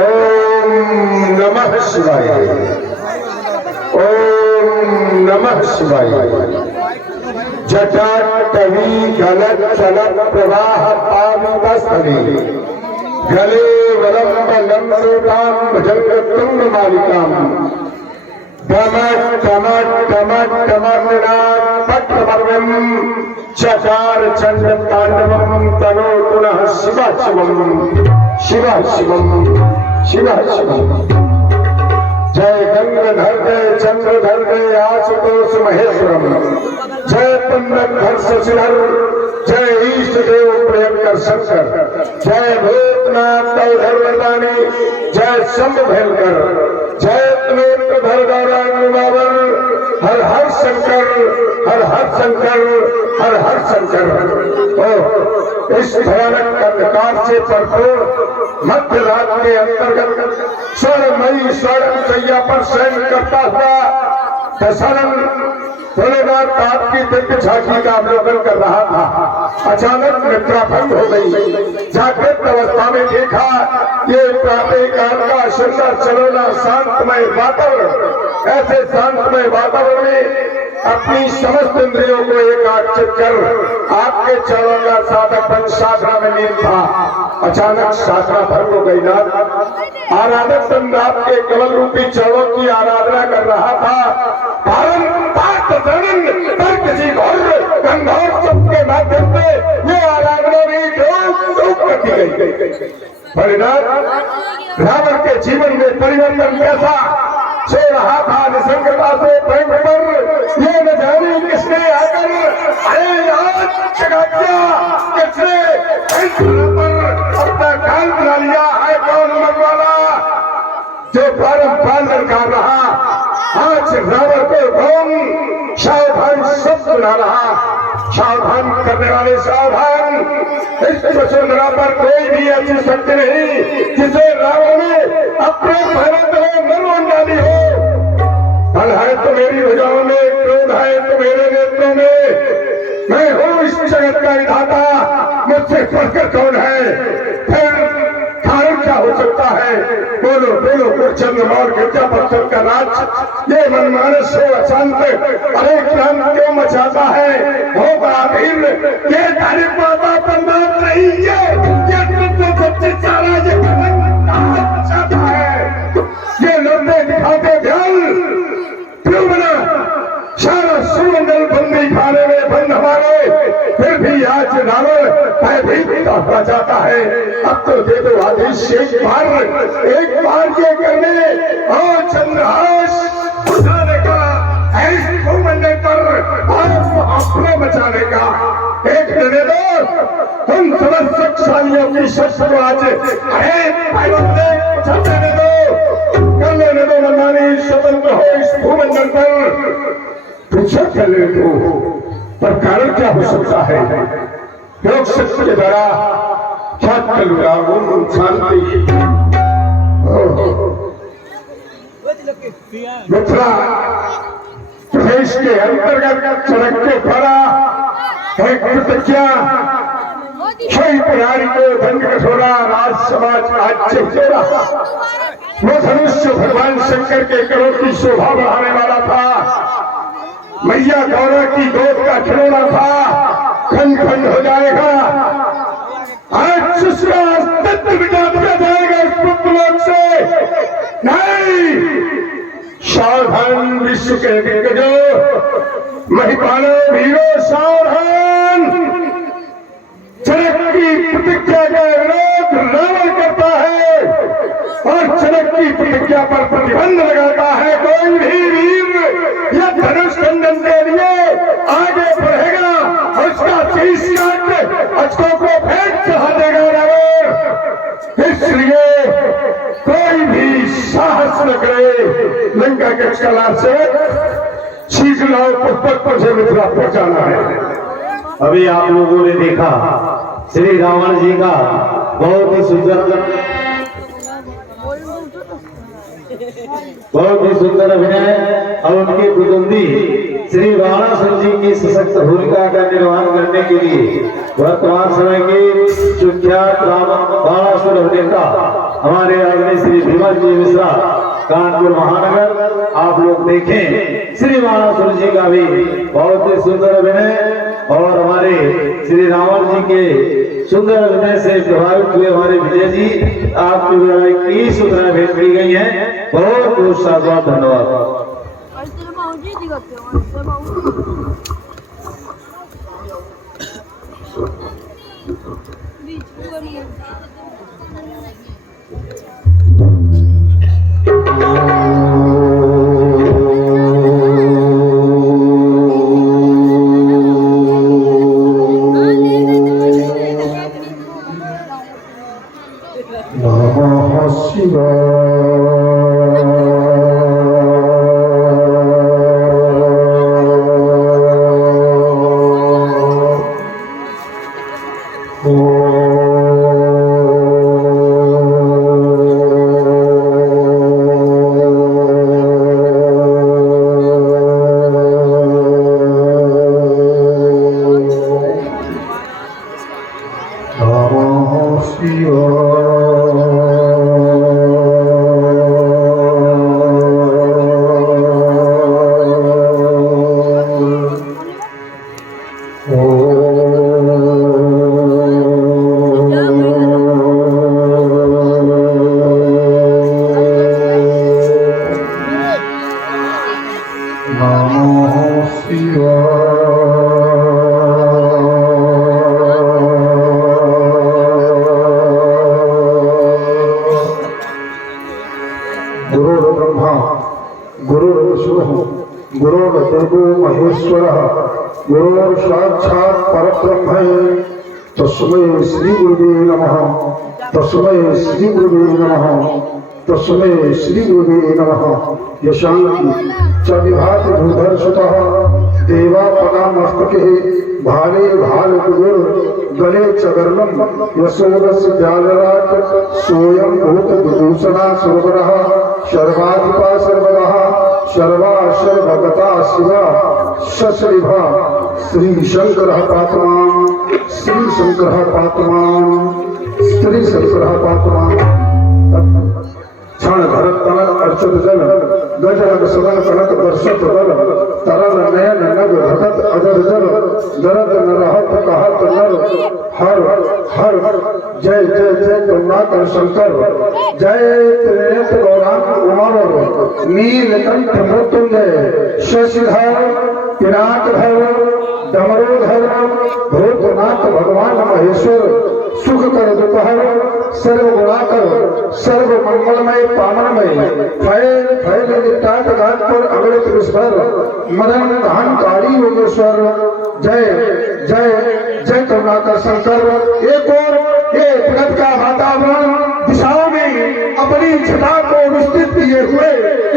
ओम नमः शिवाय। ओम नमः शिवाय। जटाटवी गलत चलत प्रवाह पावितस्थली गले वलंब लंबोटाम भजंगतुंग मालिकाम टमट टमट टमट टमट पट्टमर्वम चकार चंड तांडवम तनो पुनः शिवा शिवम शिवा शिवम शिवा शिवम। जय गंगाधर जय चंद्रधर जय आशुतोष महेश्वरम जय पुण्यधर शशिधर जय ईष्ट देव प्रियंकर शंकर जय भूतनाथ धर्मदानी जय शंभ भैलकर जय नेत्रधर गौरांग हर हर शंकर हर हर शंकर हर हर शंकर। ओ इस भयानक अंधकार से भरपूर मध्य रात के अंतर्गत स्वर्णमयी स्वर्ण सैया पर शयन करता हुआ दशानन भोलेनाथ आपकी दिव्य झांकी का अवलोकन कर रहा था। अचानक निद्रा भंग हो गई। जागृत अवस्था में देखा ये प्रातः काल का सुंदर चलोना शांतमय वातावरण। ऐसे शांतमय वातावरण में अपनी समस्त इंद्रियों को एकाग्रचित कर आपके चरणों का साधक साधना में लीन था। अचानक साधना भंग हो गई। नाथ आराधक चंद आपके कमल रूपी चरणों की आराधना कर रहा था। किसी गंभीर शब्द के माध्यम से ये आराधना भी डूब करती गई। परिणाम रावण के जीवन में परिवर्तन कैसा सो रहा था। निसंगता से भयंकर ये न जाने किसने आकर अरे जगा दिया, किसने पर अपना काल बना लिया है। कौन वाला जो बारम्बार लड़का रहा आज रावण को कौन सावधान शब्द बना रहा। सावधान करने वाले सावधान। इस वसुंधरा पर कोई भी ऐसी शक्ति नहीं जिसे रावण ने अपने भैरव में न डाली हो। बल है तो मेरी भुजाओं में, क्रोध है तो मेरे नेत्रों में। मैं हूँ इस जगत का विधाता, मुझसे बढ़कर कौन है। फिर कारण क्या हो सकता है। बोलो बोलो कुरचंद्र और गिरजा पत्थर का राज ये मनमानस हो अशांत अरे क्रांत क्यों मचाता है। होगा भीड़ ये तारीफ माता पंडात नहीं ये सच्ची सारा ये मचाता है। ये लड़ने दिखाते ध्यान क्यों बना सारा सुमंगल बंदी खाने में बंद हमारे। फिर भी आज रावण भयभीत होता जाता है। अब तो दे दो आदेश एक बार ये करने और चंद्रहास उठाने का ऐसे भूमंडल पर अपना बचाने का एक निर्णय दो। उन समस्त शक्तिशालियों की शस्त्र आज देने दो, कर लेने दो। मनमानी स्वतंत्र हो इस भूमंडल पर पीछे कर ले दो। पर कारण क्या हो सकता है। योग शक्ति के द्वारा क्या करूंगा वो शांति। मथुरा प्रदेश के अंतर्गत सड़क के द्वारा एक प्रतिज्ञा छह पुरानी को धन कठोरा राज समाज आज से जोड़ा। वो धनुष्य भगवान शंकर के करोड़ की शोभा बढ़ाने वाला था। मैया गौरा की गोद का खिलौना था। खंड खंड हो जाएगा। आज उसका अस्तित्व मिटा दिया जाएगा इस पृथ्वीलोक से। नहीं, सावधान विश्व के दिग्गजों महिपालों वीरों सावधान। जनक की प्रतिज्ञा का विरोध रावण करता है और जनक की प्रतिज्ञा पर प्रतिबंध लगाता है। कोई भी वीर यह धनुष खंडन के लिए आगे बढ़ेगा उसका शीश काट अचकों को फेंक चढ़ा देगा रावण। इसलिए कोई भी साहस न करे। लंका के कला से शीघ्र पुस्तक पर से मिथिला पहुंचाना है। अभी आप लोगों ने देखा श्री रावण जी का बहुत ही सुंदर अभिनय। और उनके कुटुंबी श्री बाणासुर जी की सशक्त भूमिका का निर्वहन करने के लिए वर्तमान समय के सुख्यात बाणासुर अभिनेता हमारे आदरणीय श्री भीमा जी मिश्रा कानपुर महानगर आप लोग देखें श्री बाणासुर जी का भी बहुत ही सुंदर अभिनय और हमारे श्री रावण जी के सुंदर अभिनय से प्रभावित हुए हमारे विजय जी आपके द्वारा 21 सूचनाएं भेज दी गई हैं। बहुत बहुत साधुवाद धन्यवाद। नमः गुरुर्ब्रह्मा गुरुर्विष्णुः गुरुर्देवो महेश्वरः गुरुर्साक्षात् परब्रह्म तस्मै श्री गुरुवे नमः तस्मै श्री गुरुवे नमः तस्मै श्री गुरुवे नमः। यशांति च विभात भूधर सुतः देवा पदा मस्तके भाले भाल गुरुर गले चगर्णम यशोरस व्यालराट सोयम भूत दुदूषणा सुरवरः सर्वाधिपा सर्वदः सर्वा सर्वगता शिवा सशरिभा श्री शंकर पात्मा श्री शंकर पात्मा श्री शंकर पात्मा। क्षण धरत तनक अर्चत जल गजनक सदन कनक दर्शत बल तरल नयन नग घटत अजर जल दरद न रहत कहत नर हर हर जय जय जय करुणाकर शंकर जय त्रिनेत्र गौरांग उमावर नीलकंठ मृत्युंजय शशिधर पिनाकधर डमरूधर भूतनाथ भगवान महेश्वर सुख कर दोपहर सर्व गुणाकर सर्व मंगलमय पावनमय फैल फैल निटाट घाट पर अमृत विस्फर मदन अहंकारी योगेश्वर जय जय जय करुणाकर शंकर। एक और ये प्रगत का वातावरण दिशाओं में अपनी छटा को विस्तृत किए हुए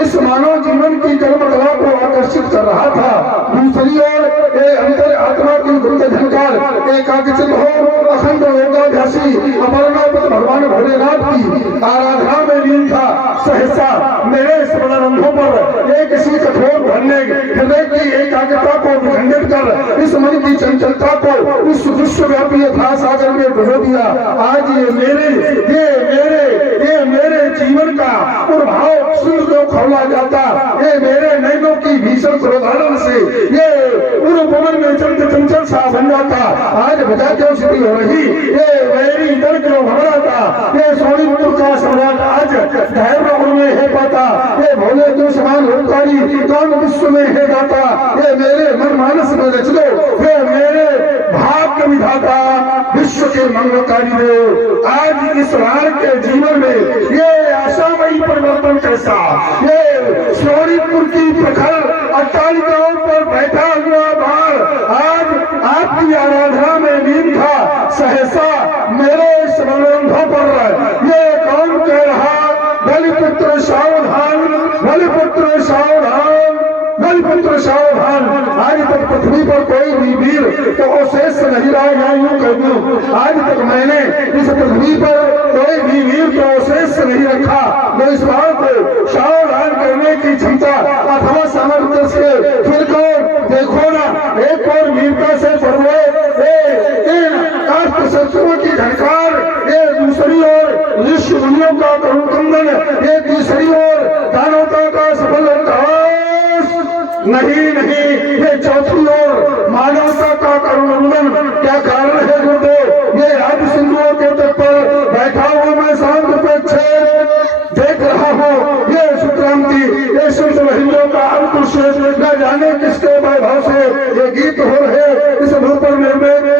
इस मानव जीवन की कर्मकला को आकर्षित कर रहा था। दूसरी ओर ये अंतर आत्मा की गुप्त झनकार एकाग्रचित हो अखंड योगाभ्यासी अमरनाथ भगवान भोलेनाथ की आराधना में लीन था। सहसा मेरे स्मरणों पर एक किसी कठोर भरने हृदय की एकाग्रता को विखंडित कर इस मन की चंचलता को इस विश्वव्यापी यथा सागर में डुबो दिया। आज ये मेरे जीवन का प्रभाव सूर्य को खौला जाता। ये मेरे नैनों की भीषण क्रोधारण से ये उन पवन में चंचल सा बन जाता। आज बजा क्यों स्थिति हो रही ये मेरी दर क्यों घबराता। ये सोनीपुर का सम्राट आज धैर्य में है पाता। ये भोले के समान होकारी कौन विश्व में है गाता। ये मेरे मन मानस में रच लो ये मेरे भाग्य विधाता विश्व के मंगलकारी देव। आज इस वार के जीवन में ये आशामयी परिवर्तन कैसा ये सोनीपुर की प्रखर अट्टालिकाओं पर बैठा हुआ भार आज आपकी आराधना में लीन था। सहसा मेरे स्मरणों पर ये कौन कह रहा बलिपुत्र सावधान बलिपुत्र सावधान बलिपुत्र सावधान। आज तक पृथ्वी पर कोई भी वीर तो अवशेष नहीं रहा। मैं यूं कह दूं, आज तक मैंने इस पृथ्वी पर कोई भी वीर तो अवशेष नहीं रखा जो इस बात को सावधान करने की क्षमता अथवा सामर्थ्य से फिर देखो ना, एक और वीरता से भरवे शत्रुओं की झनकार, ये दूसरी ओर ऋषि मुनियों का करुणकंदन, ये तीसरी ओर दानवता का सफल उद्धार, नहीं ये चौथी ओर मानवता का करुणकंदन। क्या कारण है गुरुदेव? ये आदि सिंधुओं के तट पर बैठा हुआ मैं शांत पेक्षे देख रहा हूँ, ये सुक्रांति, ये सिंधुओं का अंकुश न जाने किसके वैभव से ये गीत हो रहे इस भूपर में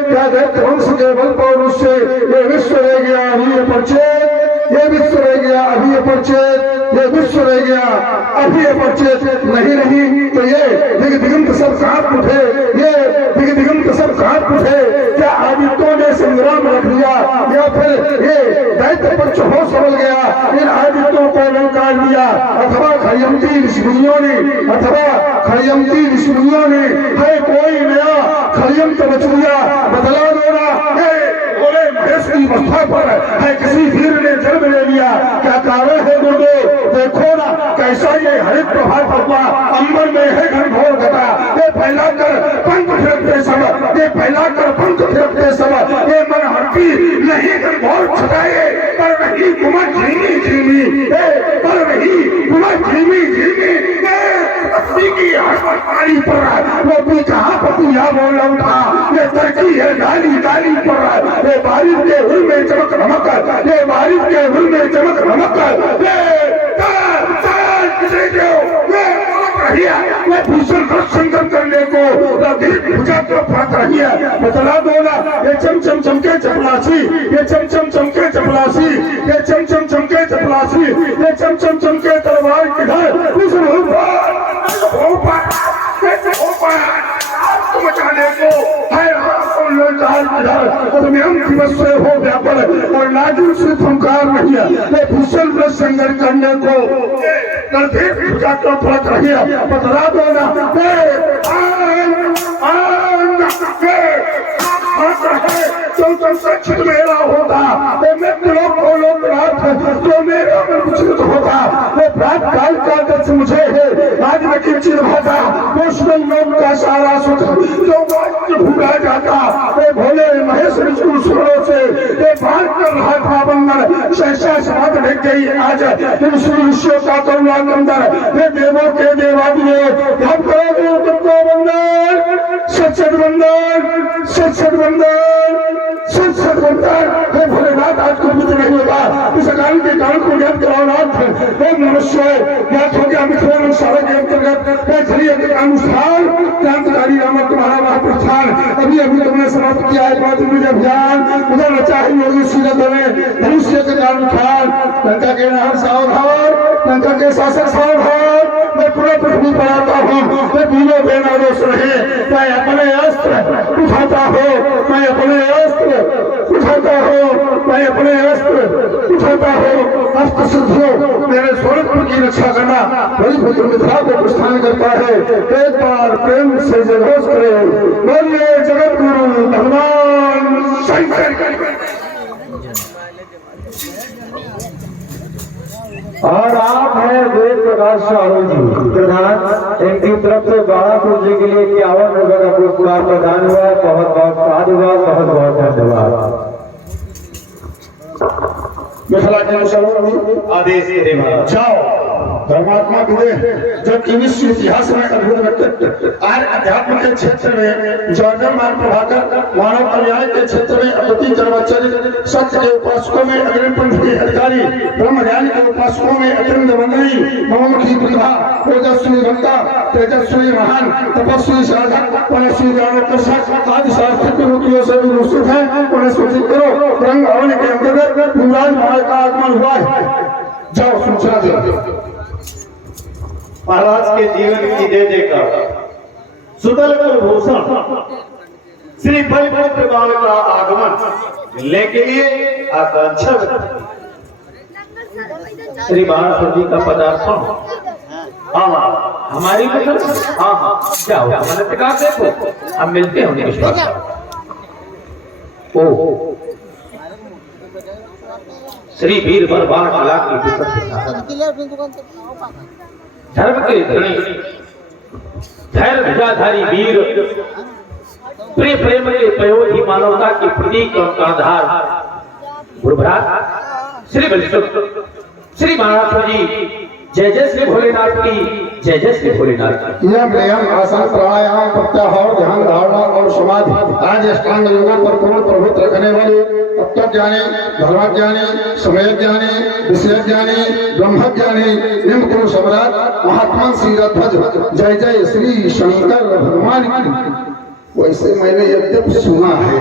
क्या दैत्य वंश के बल पर उससे ये विश्व रह गया अभी परिचय, ये विश्व रह गया अभी परिचय, ये विश्व रह गया अभी परिचय। नहीं तो ये दिगंत सब कहाँ उठे, ये दिगंत सब कहाँ उठे? क्या आदित्यों ने संग्राम रख लिया या फिर ये दैत्य पक्ष हो सबल गया, इन आदित्यों को ललकार दिया, अथवा खयंती ऋषिमुनियों ने, है कोई नया खयंत्र रच लिया, बदला दो ना, महेश की मथा पर है किसी वीर ने जन्म ले लिया। क्या कारण है गुरुदेव? देखो ना कैसा ये हरित प्रभात हुआ, अंबर में है घनघोर घटा, ये फैलाकर पंख फिरकते समय, ये फैलाकर पंख फिरकते समय, ये मन हटती नहीं घनघोर छटाए, पर वही गुमट धीमी पर वही गुमट धीमी की पानी पर रहा है, वो भी कहाँ पतिया बोल उठा, ये तरकी है डाली पर रहा है, ये बारिश के हुल में चमक धमक, ये बारिश के हुल में चमक धमक, ये भूषण संगम करने को भुजा को फात रही है। बतला दो ना, ये चमचम चमके चपलासी, ये चमचम चमके चपलासी, ये चमचम चमके चपलासी, ये चमचम चमके तलवार किधर मचाने को है हो व्यापल और नाजुक से फंकार नहीं है, ये भूषण में संघर्ष करने को फर्क रही है। बतला दो ना, तो मेरा होगा जो मेरा विचलित होगा, वो प्रात काल का दर्श मुझे है, आज मैं किंचित भाता लोक का सारा सुख जो भूला जाता, वो भोले महेश विष्णु सुरों से ये बात कर रहा था बंदर, सहसा समाध ढक गई आज विश्व का करुणा कंदर, ये देवों के देवादिदेव हम करो तुमको बंदर, सच्चर बंदर हे भोलेनाथ, आज को मित्र नहीं होगा, इस अकाल के काल को ज्ञात कराओ नाथ, ओम नमः शिवाय। ज्ञात हो गया मित्रों सारा के अंतर्गत अनुष्ठान क्रांतिकारी रामक तुम्हारा महाप्रस्थान अभी तुमने समाप्त किया है। पांच अभियान उधर रचा है योगी सीरत में धनुष्य के कारण खान, लंका के नाम सावधान, लंका के शासक सावधान, मैं पूरा पृथ्वी पर आता हूँ, मैं तीनों बेना दोष रहे, मैं अपने अस्त्र उठाता हूँ, मैं अपने अस्त्र उठाता हूँ, मैं अपने अस्त्र उठाता हूँ, अस्त्र सिद्धियों मेरे स्वरूप की रक्षा करना वही पुत्र मिथिला को प्रस्थान करता है। एक बार प्रेम से जयघोष करें, बोलिए जगत गुरु भगवान शंकर। और आप हैं वेद प्रकाश साहू जी प्रधान, इनकी तरफ से बालापुर जी के लिए 51 रुपए का पुरस्कार प्रदान हुआ है। बहुत बहुत साधुवाद, बहुत बहुत धन्यवाद। मिथिला के आदेश जाओ धर्मात्मा विदे, जबकि विश्व इतिहास में अद्भुत व्यक्तित्व आज अध्यात्म के क्षेत्र में जर्जन मान प्रभाकर, मानव कल्याण के क्षेत्र में अद्वितीय कर्मचारी, सत्य के उपासकों में अग्रिम पंथ के अधिकारी, ब्रह्म ज्ञान के उपासकों में अग्रिम मंडली, बहुमुखी प्रतिभा, तेजस्वी वक्ता, तेजस्वी महान, तपस्वी साधक, मनस्वी ज्ञानोत्कर्षक आदि सार्थक मूर्तियों से भी उत्सुक है। उन्हें सूचित करो रंग हवन के अंतर्गत युवराज महाराज का आगमन हुआ है। जाओ सूचना दो। महाराज के जीवन की जय जयकार, सुतल कुलभूषण श्री बलभद्र बाल का आगमन लेके लिए आकांक्षा श्री बालासुर जी का पदार्पण हाँ हमारी पसंद। हाँ हाँ जाओ मनोत्कार देखो, हम मिलते हैं उनके साथ। ओ श्री वीर बलवान कला की धर्म के धनी, धैर्य ध्वजाधारी वीर, प्रिय प्रेम के प्रयोगी, मानवता के प्रतीक और आधार गुरुभ्रात श्री बलिष्ठ श्री महाराज जी। जय जय श्री भोलेनाथ की, जय जय श्री भोलेनाथ की। यम नियम आसन प्राणायाम प्रत्याहार ध्यान धारणा और समाधि आज अष्टांग योगों पर पूर्ण प्रभुत्व रखने वाले तत्वज्ञानी, धर्मज्ञानी, समयज्ञानी, विषयज्ञानी, ब्रह्मज्ञानी, निम्न सम्राट महात्मा श्री रध्वज जय जय श्री शंकर भगवान की। वैसे मैंने यद्यप सुना है,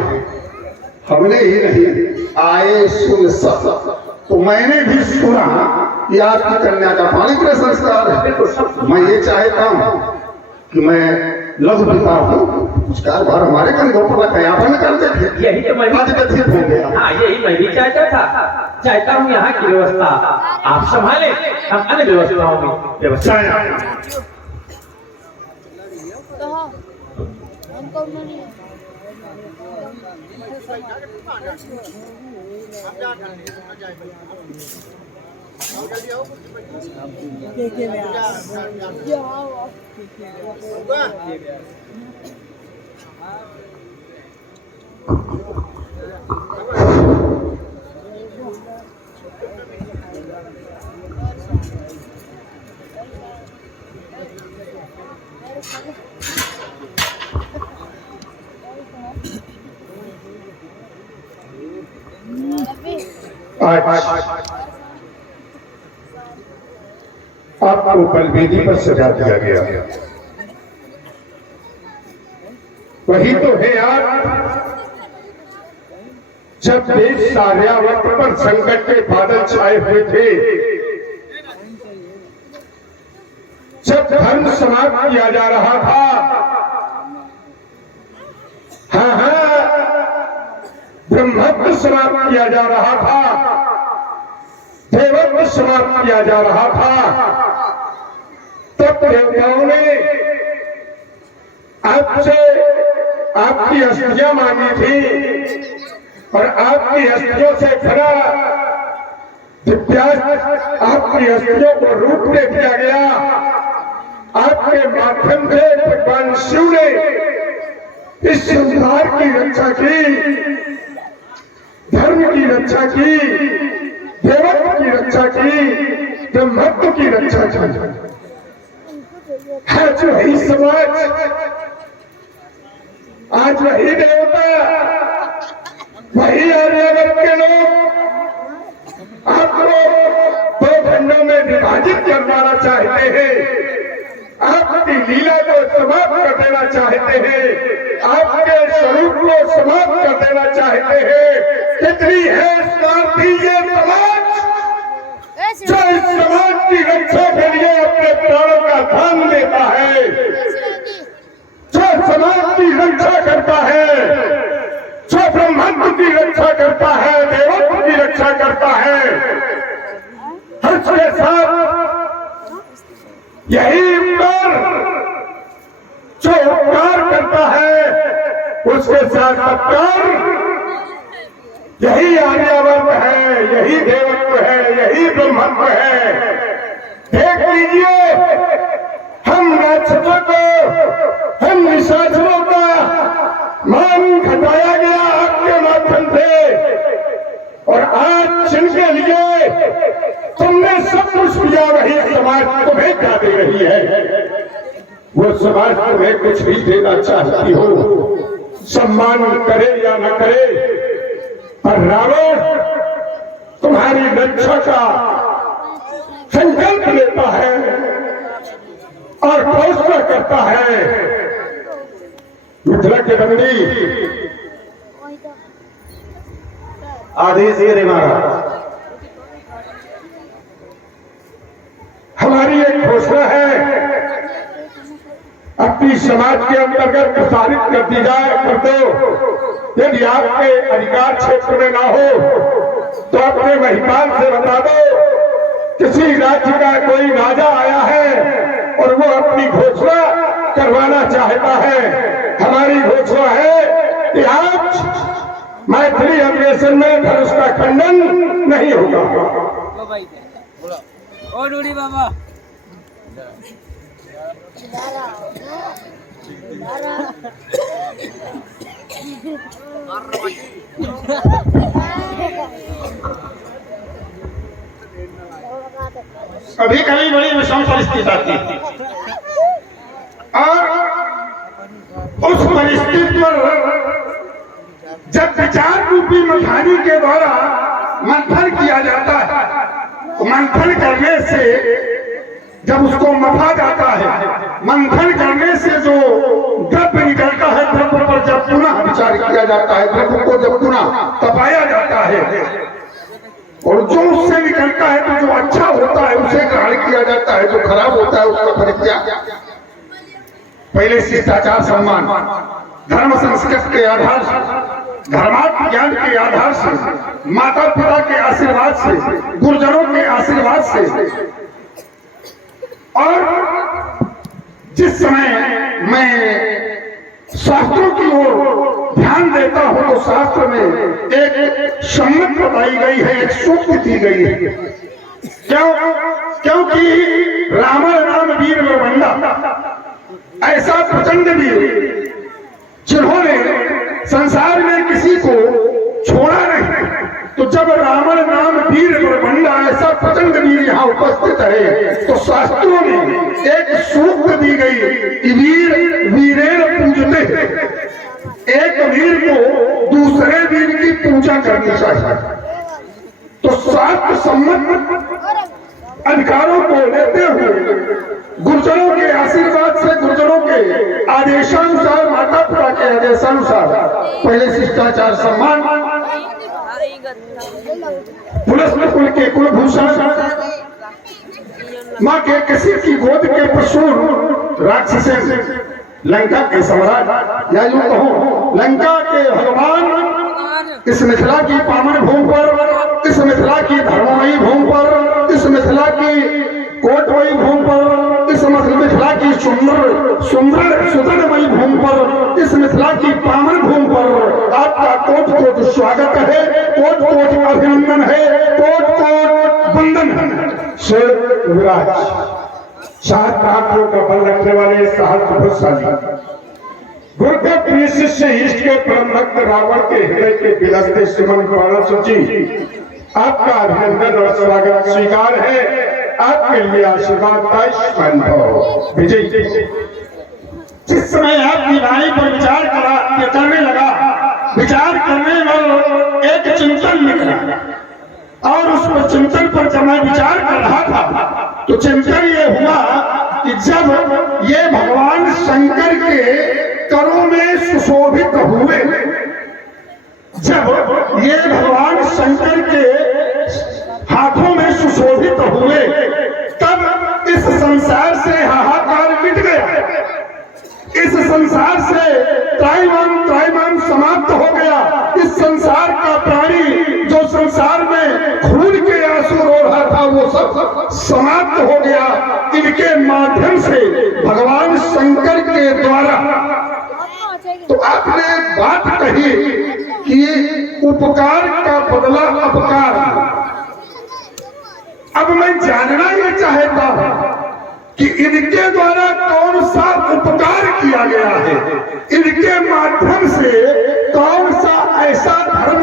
हमने ही नहीं आए सुन सब, तो मैंने भी सुना कि आपकी कन्या का पानी का संस्कार है। मैं ये चाहता हूँ कि मैं लघु पिता हूँ, कुछ कारभार हमारे कंधों पर रखा है, आपने करते थे। यही तो मैं भी हाँ यही मैं भी चाहता हूँ यहाँ की व्यवस्था आप संभाले, हम अन्य व्यवस्थाओं में व्यवस्था। आपको बलवेदी पर सजा दिया गया, वही तो है आप। जब देश सार्यावर्त पर संकट के बादल छाए हुए थे, जब धर्म समाप्त किया जा रहा था, हाँ ब्रह्मत्व समाप्त किया जा रहा था, देवत्व समाप्त किया जा रहा था, तब देवताओं ने आपसे आपकी अस्थियां मांगी थी और आपकी अस्थियों से भरा दिव्यास्त्र, आपकी अस्थियों को रूप दे दिया गया। आपके माध्यम से भगवान शिव ने इस संसार की रक्षा की, धर्म की रक्षा की, देवत्व की रक्षा की, ब्रह्मत्व की रक्षा की। आज वही समाज, आज वही देवता, वही आर्यवर्त के लोग आपको दो खंडों में विभाजित करवाना चाहते हैं, आपकी लीला को समाप्त कर देना चाहते हैं, आपके स्वरूप को समाप्त कर देना चाहते हैं। कितनी है स्वार्थी ये समाज, जो इस समाज की रक्षा के लिए अपने प्राणों का दान देता है, जो समाज की रक्षा करता है, जो ब्रह्मांड की रक्षा करता है, देवत्व की रक्षा करता है, हर्ष के साथ यही उपकार, जो उपकार करता है उसके साथ सत्कार, यही आर्यावर्त है, यही देवत्व है, यही ब्रह्मत्व है। देख लीजिए, हम राक्षसों को, हम निशाचरों का मान घटाया गया आपके माध्यम से, और आज जिनके लिए तुमने सब कुछ किया, वही समाज तुम्हें क्या दे रही है। वो समाज तुम्हें कुछ भी देना चाहती हो, सम्मान करे या न करे, पर रावण तुम्हारी रक्षा का संकल्प लेता है और घोषणा करता है। मिथिला के बंदी आदेश ये महाराज, हमारी एक घोषणा है, अपनी समाज के अंतर्गत प्रसारित कर दी जाए, कर दो। यदि आपके अधिकार क्षेत्र में ना हो तो अपने महिपाल से बता दो, किसी राज्य का कोई राजा आया है और वो अपनी घोषणा करवाना चाहता है। हमारी घोषणा है कि आज मैथिली अधिवेशन में धनुष का खंडन नहीं होगा। बाबा कभी कभी बड़ी विषम परिस्थिति आती है और उस परिस्थिति पर जब विचार रूपी मथानी के द्वारा मंथन किया जाता है तो मंथन करने से जब उसको मथा जाता है, मंथन करने से जो द्रव्य निकलता है, द्रव्य पर जब पुनः विचार किया जाता है, द्रव्य को जब पुनः तपाया जाता है और जो उससे निकलता है तो जो अच्छा होता है उसे ग्रहण किया जाता है, जो खराब होता है उसका परित्याग। पहले शिष्टाचार सम्मान धर्म संस्कृत के आधार से, धर्मात्म ज्ञान के आधार से, माता पिता के आशीर्वाद से, गुरुजनों के आशीर्वाद से, और जिस समय मैं शास्त्रों की ओर ध्यान देता हूं तो शास्त्र में एक सम्मत बताई गई है, एक सूक्ति दी गई है। क्योंकि रावण नाम वीर बरबंडा, ऐसा प्रचंड वीर जिन्होंने संसार में किसी को छोड़ा नहीं, तो जब रावण नाम वीर बरबंडा ऐसा प्रचंड वीर यहाँ उपस्थित है तो शास्त्रों में एक सूक्त दी गई कि वीर वीरेण पूजते, एक वीर को दूसरे वीर की पूजा करनी चाहिए। तो शास्त्र सम्मत अधिकारों को लेते हुए गुरुजनों के आशीर्वाद से, गुरुजनों के आदेशानुसार, माता पिता के आदेशानुसार पहले शिष्टाचार सम्मान, पुलिस में कुल के कुलभूषण, माँ के किसी की गोद के पशु राक्षस, लंका के सम्राट या यूं कहो लंका के भगवान इस मिथिला की पावन भूमि पर, इस मिथिला की धर्ममयी भूमि पर, इस मिथिला की कोटमयी भूमि पर, इस मिथिला की सुंदर सुदृढ़मयी भूमि पर, इस मिथिला की पावन भूमि पर आपका कोट कोट स्वागत है, कोट कोट अभिनंदन है, कोट कोट वंदन है। शेर विराज सात आंखों का बल रखने वाले सहस्त्रशाली गुरु के प्रिय शिष्य इष्ट के परम भक्त रावण के हृदय के बिलसते श्रीमन बाणासुर जी, आपका अभिनंदन और स्वागत स्वीकार है। आपके लिए आशीर्वाद विजय। जिस समय आपकी वाणी पर विचार करने लगा, विचार करने में एक चिंतन निकला और उस चिंतन पर जब मैं विचार कर रहा था तो चिंतन ये हुआ कि जब ये भगवान शंकर के करों में सुशोभित हुए, जब ये भगवान शंकर के हाथों में सुशोभित हुए, तब इस संसार से हाहाकार मिट गया, इस संसार से त्रायमान समाप्त हो गया। इस संसार का प्राणी जो संसार में खून के आंसू रो रहा था वो सब समाप्त हो गया। इनके माध्यम से भगवान शंकर के द्वारा तो आपने बात कही कि उपकार का बदला अपकार। अब मैं जानना ये चाहता हूं कि इनके द्वारा कौन सा उपकार किया गया है, इनके माध्यम से कौन सा ऐसा धर्म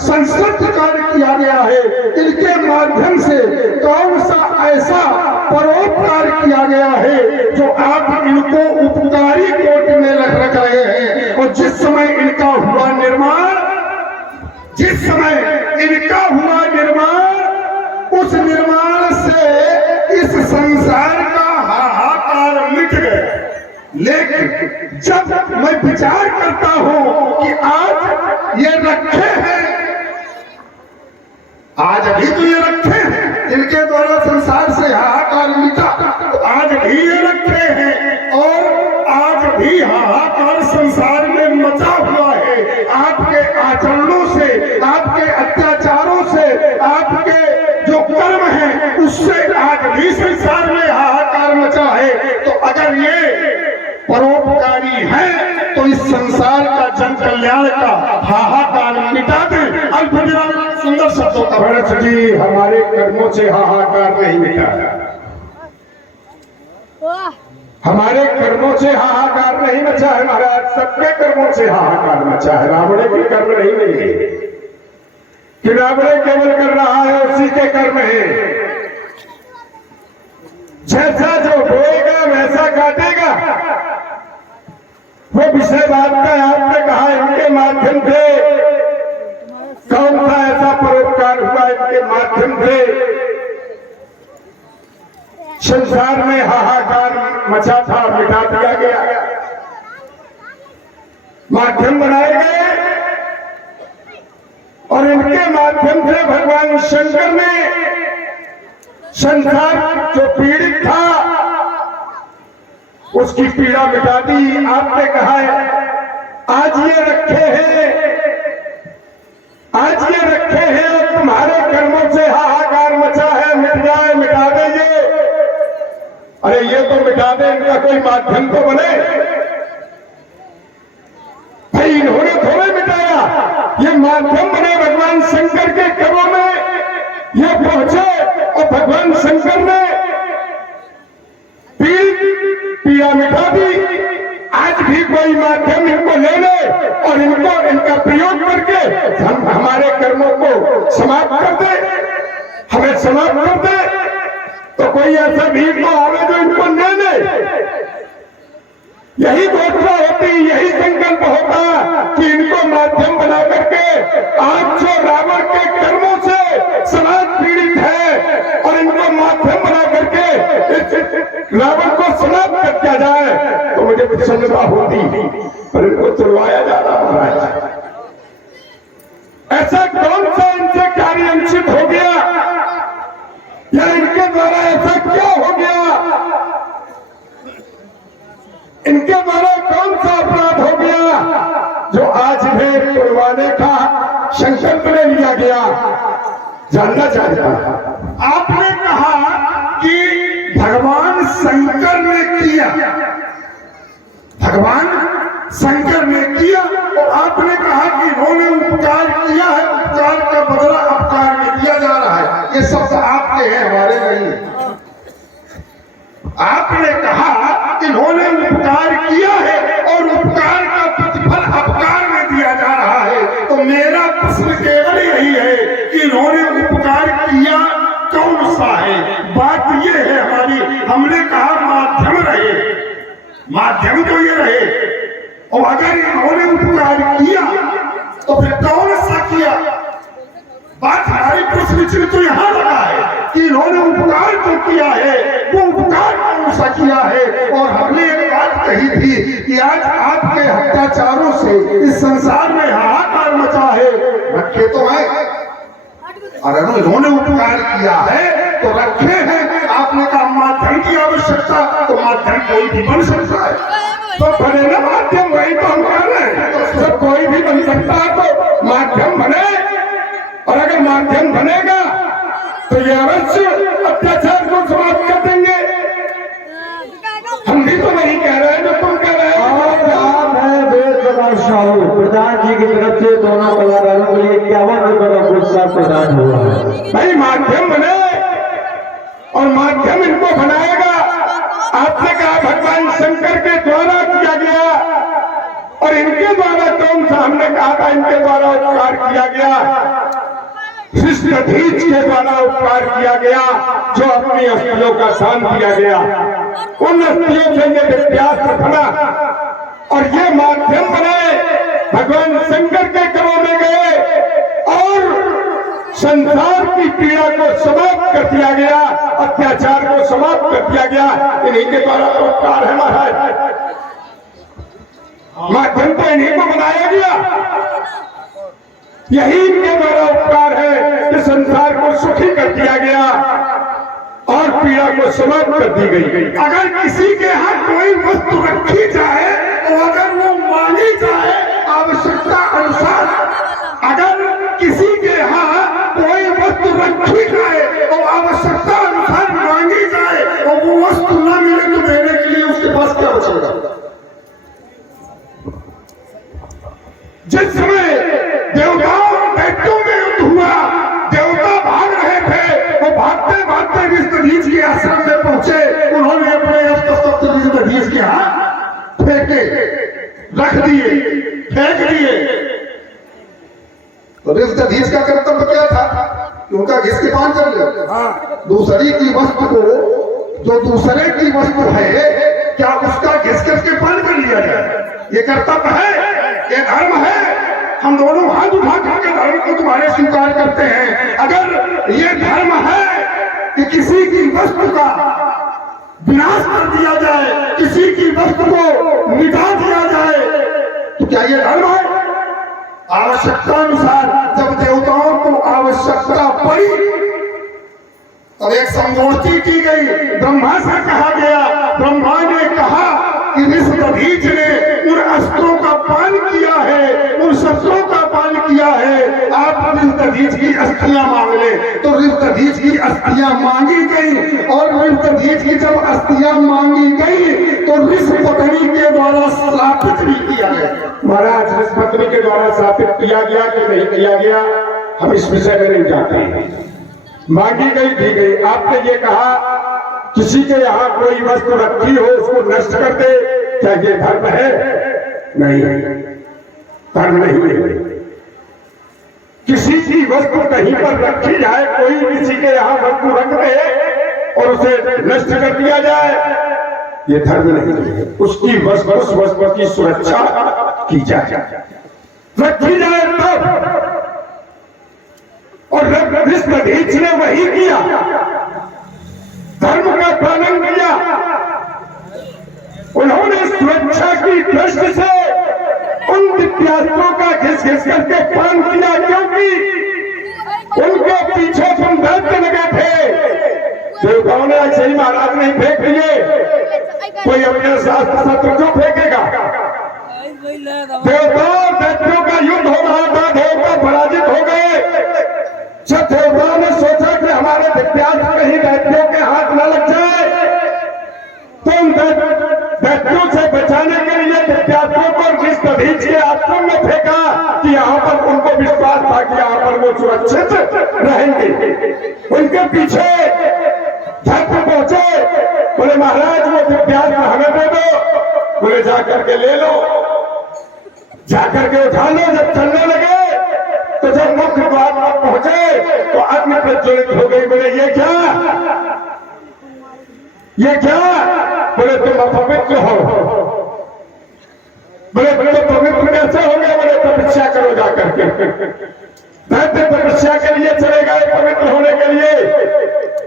संस्कृत कार्य किया गया है, इनके माध्यम से कौन सा ऐसा परोपकार किया गया है जो आप इनको उपकारी कोट में रख रहे हैं। और जिस समय इनका हुआ निर्माण, जिस समय इनका हुआ निर्माण, उस निर्माण से इस संसार का हाहाकार मिट गया। लेकिन जब मैं विचार करता हूं कि आज ये रखे हैं, आज भी तो ये रखे हैं, इनके द्वारा संसार से हाहाकार मिटा, तो आज भी ये रखे हैं और आज भी हाहाकार संसार में मचा हुआ है। आपके आचरणों से, आपके अत्याचारों से, आपके जो कर्म है उससे आज भी संसार में हाहाकार मचा है। संसार का जन कल्याण का हाहाकार मिटा दे। अल्पविराम सुंदर शब्दों का भरत जी हमारे कर्मों से हाहाकार नहीं मिटा, हमारे कर्मों से हाहाकार नहीं मचा है महाराज, सबके कर्मों से हाहाकार मचा है। रावण के कर्म नहीं मिले कि रावण केवल कर रहा है उसी के कर्म है। जैसा जो बोएगा वैसा काटेगा, वो विषय बात का आपने कहा इनके माध्यम से कौन सा ऐसा परोपकार हुआ, इनके माध्यम से संसार में हाहाकार मचा था, मिटा दिया गया, माध्यम बनाए गए। और इनके माध्यम से भगवान शंकर ने संसार जो पीड़ित था उसकी पीड़ा मिटा दी। आपने कहा है आज ये रखे हैं, आज ये रखे हैं और तुम्हारे कर्मों से हाहाकार मचा है, मिट जाए, मिटा दीजिए। अरे ये तो मिटा दे, इनका कोई माध्यम तो बने भाई। इन्होंने थोड़े मिटाया, ये माध्यम बने भगवान शंकर के कर्मों में ये पहुंचे और भगवान शंकर ने पीड़ा मिटा दी। आज भी कोई माध्यम इनको ले ले और इनको इनका प्रयोग करके हम हमारे कर्मों को समाप्त कर दे, हमें समाप्त कर दे, तो कोई ऐसा भीड़ तो आवे जो इनको ले ले। यही घोषणा होती, यही संकल्प होता कि इनको माध्यम बना करके आज जो रावण के कर्मों से समाज पीड़ित है और इनको माध्यम बना करके रावण को समाप्त कर दिया जाए तो मुझे प्रसन्नता होती, पर इनको तुड़वाया जा रहा है। ऐसा कौन सा इनसे कार्य अनुचित हो गया या इनके द्वारा ऐसा क्या हो गया, इनके द्वारा कौन सा अपराध हो गया जो आज इन्हें तुड़वाने का संकल्प ले लिया गया, जानना चाहता हूं। आपने कहा कि भगवान शंकर ने किया, भगवान शंकर ने किया, और आपने कहा कि इन्होंने उपकार किया है, उपकार का बदला अपकार में दिया जा रहा है। ये शब्द आपके हैं, हमारे नहीं। आपने कहा कि इन्होंने उपकार किया है और उपकार का प्रतिफल अपकार में दिया जा रहा है। तो मेरा प्रश्न केवल यही है कि इन्होंने उपकार किया कौन सा है। बात ये है हमारी, हमने कहा माध्यम रहे, माध्यम तो ये रहे, और अगर इन्होंने उपकार किया तो फिर कौन सा किया। बात हमारी प्रश्न चिन्ह तो यहां लगा है कि इन्होंने उपकार जो किया है वो उपकार कौन सा किया है। और हमने एक बात कही थी कि आज आपके अत्याचारों से इस संसार में हाहाकार मचा है, रखे तो है, अगर इन्होंने उपकार किया है तो रखे हैं। आपने कहा माध्यम की आवश्यकता, तो माध्यम कोई भी बन सकता है, तो बने ना माध्यम, वही तो हम कर रहे हैं। तो कोई भी बन सकता है तो माध्यम बने, और अगर माध्यम बनेगा तो ये अवश्य अत्याचार को समाप्त कर देंगे। हम भी तो नहीं कह रहे हैं जो तुम कह रहे हो। आप है वेद प्रकाश साहू प्रधान जी की तरफ से दोनों कलाकारों के लिए 51 रुपए का पुरस्कार प्रदान हुआ है। भाई माध्यम बने और माध्यम इनको बनाएगा। आपने कहा भगवान शंकर के द्वारा किया गया, और इनके द्वारा कौन सा, हमने कहा था इनके द्वारा उपकार किया गया, शिष्टधीज के द्वारा उपकार किया गया, जो अपनी अस्थियों का दान दिया गया, उन अस्थियों से ये विद्यास्त्र बना और ये माध्यम बने, भगवान शंकर के कर्मों में गए और संसार की पीड़ा को समाप्त कर दिया गया, अत्याचार को समाप्त कर दिया गया। इन्हीं के द्वारा उपकार है महाराज, माध्यम तो इन्हीं को बनाया गया, यही इनके द्वारा उपकार है कि संसार को सुखी कर दिया गया और पीड़ा को समाप्त कर दी गई। अगर किसी के यहाँ कोई वस्तु रखी जाए तो अगर वो मांगी जाए आवश्यकता अनुसार, अगर किसी के यहाँ कोई वस्तु रखी जाए और आवश्यकता अनुसार मांगी जाए और वो वस्तु न मिले तो देने के लिए उसके पास क्या बचेगा। के यहाँ फेंके, रख दिए, फेंक दिए। तो रिश्तेदार का कर्तव्य क्या था? उनका घिस के पान कर ले। दूसरे की वस्तु को, जो दूसरे की वस्तु है, क्या उसका घिस के पान कर लिया जाए? ये कर्तव्य है, ये धर्म है। हम दोनों हाथ उठा करके धर्म को तुम्हारे स्वीकार करते हैं। अगर ये धर्म है कि किसी की वस्तु का विनाश कर दिया जाए, किसी की वस्तु को मिटा दिया जाए, तो क्या ये धर्म है? आवश्यकता अनुसार जब देवताओं को आवश्यकता पड़ी तब एक संगोष्ठी की गई, ब्रह्मा से कहा गया। ब्रह्मा ने कहा कि ऋषदधीच ने उन अस्त्रों का पान किया है, उन शस्त्रों का पान किया है, आप ऋषदधीच की अस्थियां मांग ले। तो ऋषदधीच की अस्थियां मांगी गई, और ऋषदधीच की जब अस्थियां मांगी गई तो ऋषपत्नी के द्वारा श्रापित भी किया गया। महाराज ऋषपत्नी के द्वारा स्थापित किया गया कि नहीं किया गया, हम इस विषय में नहीं जानते हैं। मांगी गई, दी गई। आपने ये कहा किसी के यहाँ कोई वस्तु रखी हो उसको नष्ट कर दे, क्या ये धर्म है? नहीं, धर्म नहीं है। किसी की वस्तु कहीं पर रखी जाए, कोई किसी के यहाँ वस्तु रख दे और उसे नष्ट कर दिया जाए, ये धर्म नहीं है। उसकी वस्तु की सुरक्षा की जाए, रखी जाए तब। और ऋषदधीच ने वही किया, धर्म का पालन किया। उन्होंने सुरक्षा की दृष्टि से उन विद्यार्थियों का घिस करके पान किया, क्योंकि उनके पीछे तुम दैत्य लगे थे। देवताओं ने ऐसे ही महाराज नहीं फेंक लिए, कोई अपने शास्त्र शस्त्र क्यों फेंकेगा? देवताओं दैत्यों का युद्ध हो रहा था, देवता पराजित हो गए। जब देवताओं ने सोचा कि हमारे विद्यार्थी कहीं दैत्यों के हाथ न लग जाए, तो उन दैत्यों से बचाने के लिए विद्यार्थियों को ऋषदधीच के आश्रम में फेंका कि यहाँ पर उनको विश्वास था कि यहाँ पर वो सुरक्षित रहेंगे। उनके पीछे दैत्य पहुंचे, बोले महाराज वो विद्यार्थी हमें दे दो। बोले जाकर के ले लो, जाकर के उठा लो। जब चलने लगे तो जब मुख्य द्वार पर पहुंचे तो अग्नि प्रज्वलित हो गई। बोले ये क्या, ये क्या? बोले तुम अपवित्र हो। बोले पवित्र कैसे हो गए? बोले तपस्या करो जाकर के। दैत्य तपस्या के लिए चले गए पवित्र होने के लिए।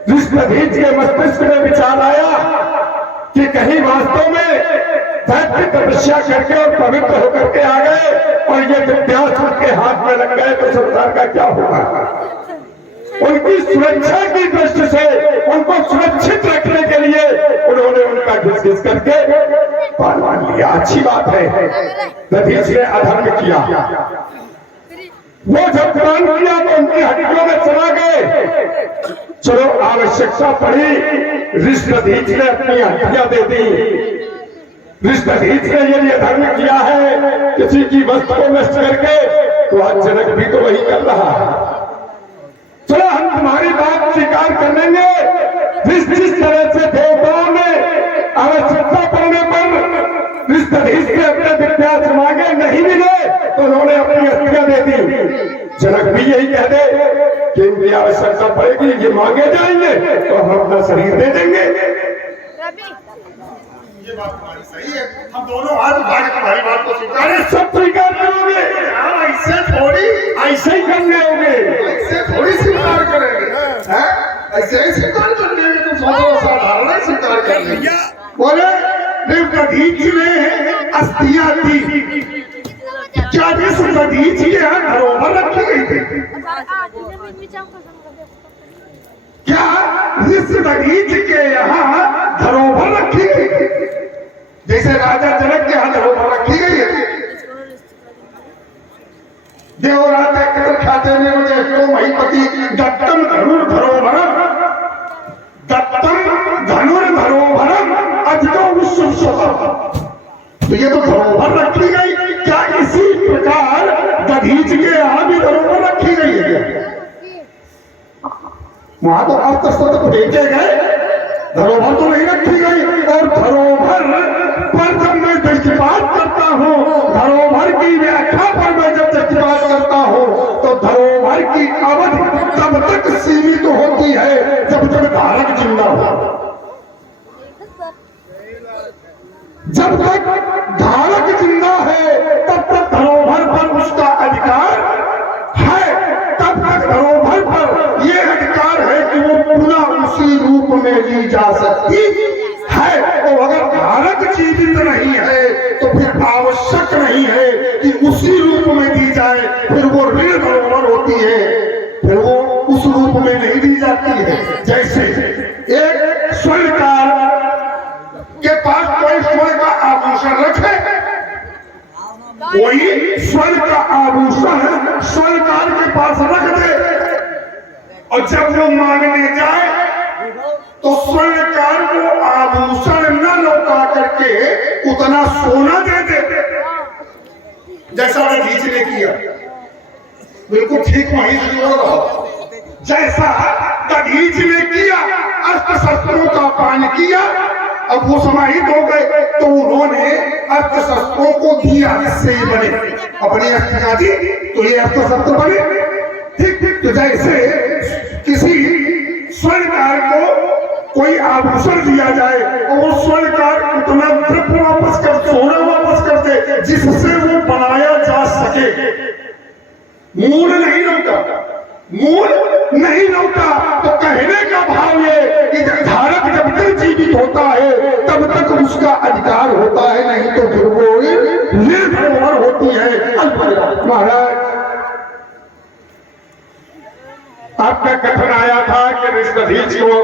ऋषदधीच के मस्तिष्क में विचार आया कि कहीं वास्तव में दैत्य तपस्या करके और पवित्र होकर के आ गए और ये विद्यार्थी उनके हाथ में लग गए तो संसार का क्या होगा? उनकी सुरक्षा की दृष्टि से उनको सुरक्षित रखने के लिए उन्होंने उनका घिस करके पान लिया। अच्छी बात है, दधीच ने अधर्म किया। वो जब पान किया तो उनकी हड्डियों में चला गए। चलो आवश्यकता पड़ी, ऋषदधीच ने अपनी हड्डियां दे दी। ऋषदधीच ने यदि अधर्म किया है किसी की वस्तु को नष्ट करके, तो आज जनक भी तो वही कर रहा है। चलो हम तुम्हारी बात स्वीकार कर लेंगे। जिस तरह से देवताओं ने आवश्यकता पड़ने पर ऋषदधीच के अपने विद्यार्थी मांगे, नहीं मिले तो उन्होंने अपनी अस्थियां दे दी। जनक भी यही कह दे कि इनकी आवश्यकता पड़ेगी, ये मांगे जाएंगे तो हम अपना शरीर दे देंगे। ये बात तुम्हारी सही है, हम दोनों हाथ उठा के तुम्हारी बात को स्वीकार सब स्वीकार करोगे? ऐसे थोड़ी, ऐसे ही करने होंगे, ऐसे थोड़ी स्वीकार करेंगे। ऐसे ही स्वीकार कर लेंगे, तुम साधारण ही स्वीकार कर लेंगे। बोले ऋषदधीच ने अस्थियां दी, क्या ऋषदधीच के यहाँ धरोहर रखी गई थी? क्या ऋषदधीच के यहाँ धरोहर रखी गई थी? जैसे राजा जनक के यहाँ धरोहर रखी गई है। देवराज ख्याते में मुझे तो महीपति दत्तम धनुर्धरोहरम, दत्तम धनुर्धरोहरम अजो विश्व। तो ये तो धरोहर रखी गई, क्या इसी प्रकार दधीच के यहाँ भी धरोहर रखी गई है? वहां तो अस्त्र शस्त्र फेंके गए, धरोहर तो नहीं रखी गई। और धरोहर हमारी अवधि तब तक सीमित होती है जब तक धारक जिंदा हो। जब तक धारक जिंदा है तब तक धरोहर पर उसका अधिकार है, तब तक धरोहर पर यह अधिकार है कि वो पुनः उसी रूप में ली जा सकती है। तो अगर धारक जीवित नहीं है तो फिर आवश्यक नहीं है कि उसी रूप में दी जाए, फिर वो ऋण धरोहर होती है, फिर वो उस रूप में नहीं दी जाती है। जैसे एक स्वर्णकार के पास कोई स्वर्ण का आभूषण रखे, कोई स्वर्ण का आभूषण स्वर्णकार के पास रख दे और जब वो मांगने जाए तो स्वर्णकार को आभूषण न लौटा करके उतना सोना दे दे, जैसा दधीच ने किया। बिल्कुल ठीक वहीं से जोड़ रहा, जैसा दधीच ने किया, अस्त्र शस्त्रों का पान किया, अब वो समाहित हो गए तो उन्होंने अस्त्र शस्त्रों को दिया, जिससे ये बने, अपनी अस्त्र दी तो ये अस्त्र शस्त्र बने। ठीक ठीक, तो जैसे किसी स्वर्णकार को कोई आभूषण दिया जाए और वो स्वर्णकार उतना द्रव्य वापस कर, सोना वापस कर दे जिससे वो बनाया जा सके, मूल नहीं लौटा, मूल नहीं लौटा, तो कहने का भाव ये कि धारक जब तक जीवित होता है तब तक उसका अधिकार होता है, नहीं तो फिर वो निर्भर होती है। महाराज, आपका कथन आया था कि ऋषभीज को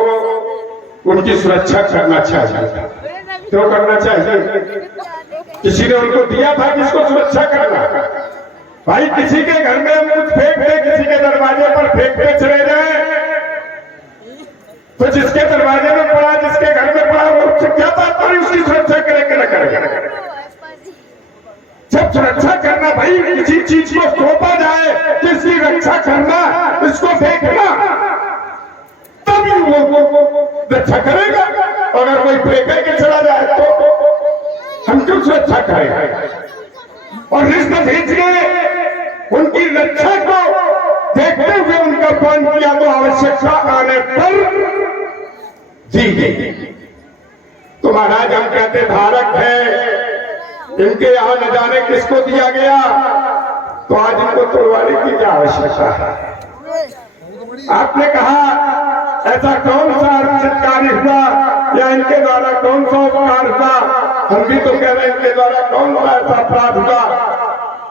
उनकी सुरक्षा करना चाहिए, क्यों करना चाहिए? किसी ने उनको दिया था किसको सुरक्षा करना। भाई किसी के घर में हम कुछ फेंक दे, किसी के दरवाजे पर फेंकते चले जाए तो जिसके दरवाजे में पड़ा, जिसके घर में पड़ा, वो क्या तात्पर्य उसकी सुरक्षा करे कि न करे? जब सुरक्षा करना, भाई किसी चीज को सौंपा जाए किसकी रक्षा करना, इसको फेंकना, तभी वो रक्षा करेगा। अगर वही फेंक के चला जाए तो हम क्यों सुरक्षा करेंगे? और ऋषभीज ने उनकी रक्षा को देखते हुए उनका पान किया तो आवश्यकता आने पर जी। तो महाराज हम कहते धारक है, इनके यहां न जाने किसको दिया गया, तो आज इनको तोड़वाने की क्या आवश्यकता है? आपने कहा ऐसा कौन सा अर्चित कार्य हुआ या इनके द्वारा कौन सा उपकार हुआ? हम भी तो कह रहे हैं इनके द्वारा कौन सा ऐसा अपराध हुआ?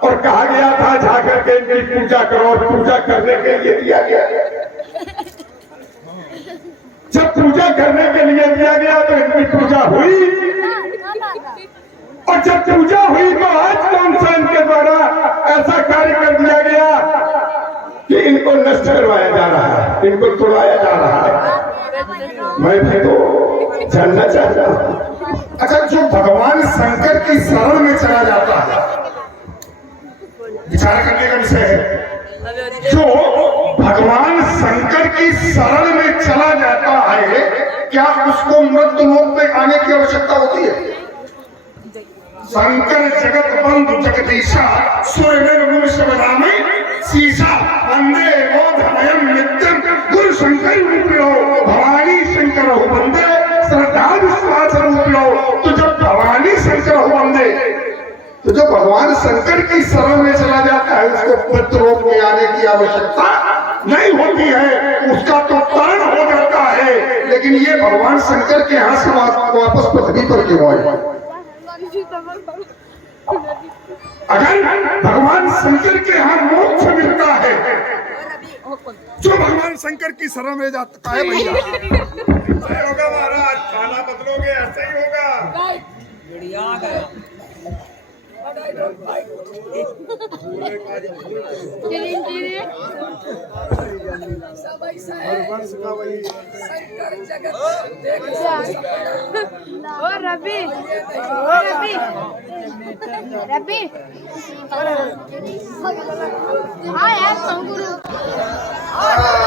और कहा गया था जाकर के इनकी पूजा करो, और पूजा करने के लिए दिया गया। जब पूजा करने के लिए दिया गया तो इनकी पूजा हुई, और जब पूजा हुई तो आज कौन सा इनके द्वारा ऐसा कार्य कर दिया गया कि इनको नष्ट करवाया जा रहा है, इनको तोड़वाया जा रहा है? मैं भी तो जानना चाहता हूं। अच्छा, जो भगवान शंकर की शरण में चला जाता है, विचार करने का विषय है, जो भगवान शंकर की शरण में चला जाता है, क्या उसको मृत्यु लोक में आने की आवश्यकता होती है? शंकर जगत बंधु जगदीशा सूर्य शिवरामी शीशा वंदे बोधमयम नित्यम गुरु शंकर रूपियो भवानी शंकर हो वंदे श्रद्धा विश्वास रूपियो। तो जब भवानी शंकर हो वंदे, तो जो भगवान शंकर की शरण में चला जाता है उसको मृत्युलोक में आने की आवश्यकता नहीं होती है, उसका तो तरण हो जाता है। लेकिन ये भगवान शंकर के यहाँ से वापस पृथ्वी पर क्यों आए? अगर भगवान शंकर के यहाँ मोक्ष मिलता है, जो भगवान शंकर की शरण में जाता है, भैया ऐसा होगा महाराज, खाना बदलोगे ऐसा ही होगा। रवि हाँ यार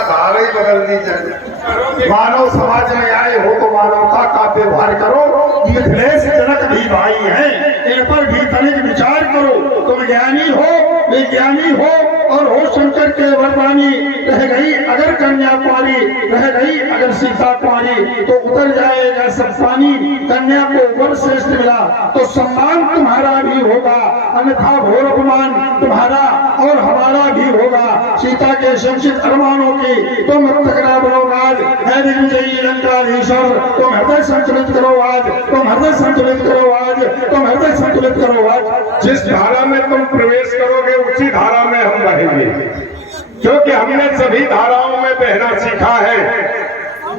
धारा ही बदलनी चाहिए। मानव समाज में आए हो तो मानवता का व्यवहार करो। मिथिलेश जनक भी भाई हैं, इन पर भी तनिक विचार करो। तुम ज्ञानी हो, विज्ञानी हो और हो शंकर के वरदानी रह गई अगर कन्या कुंवारी, रह गई अगर सीता कुंवारी, तो उतर जाएगा सब पानी। कन्या को वर श्रेष्ठ मिला तो सम्मान तुम्हारा भी होगा, अन्यथा घोर अपमान तुम्हारा और हमारा भी होगा। सीता के संचित अरमानों की तुम टकरा बनो आज, है विजयी लंकाधीश्वर तुम हृदय संतुलित करो आज, तुम हृदय संतुलित करो आज, तुम हृदय संतुलित करो आज। जिस धारा में तुम प्रवेश करोगे उसी धारा में हम बहेंगे, क्योंकि हमने सभी धाराओं में बहना सीखा है।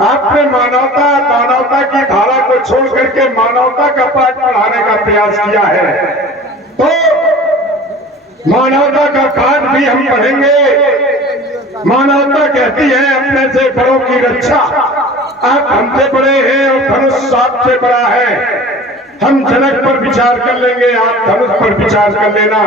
आपने मानवता मानवता की धारा को छोड़ करके मानवता का पाठ पढ़ाने का प्रयास किया है, तो मानवता का पाठ भी हम पढ़ेंगे। मानवता कहती है अपने से बड़ों की रक्षा। आप हमसे बड़े हैं और धनुष आपसे बड़ा है। हम जनक पर विचार कर लेंगे, आप धनुष पर विचार कर लेना।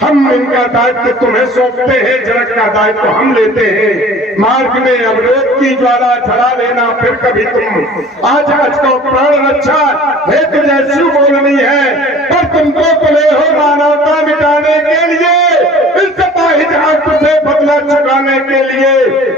हम इनका दायित्व तुम्हें सौंपते हैं, जनक का दायित्व हम लेते हैं। मार्ग में अवरोध की ज्वाला चढ़ा लेना, फिर कभी तुम आज को प्राण रक्षा हेतु जैसी बोलनी है, पर तुमको पड़े हो मानवता मिटाने के लिए, इस सपाहित हक से बदला चुकाने के लिए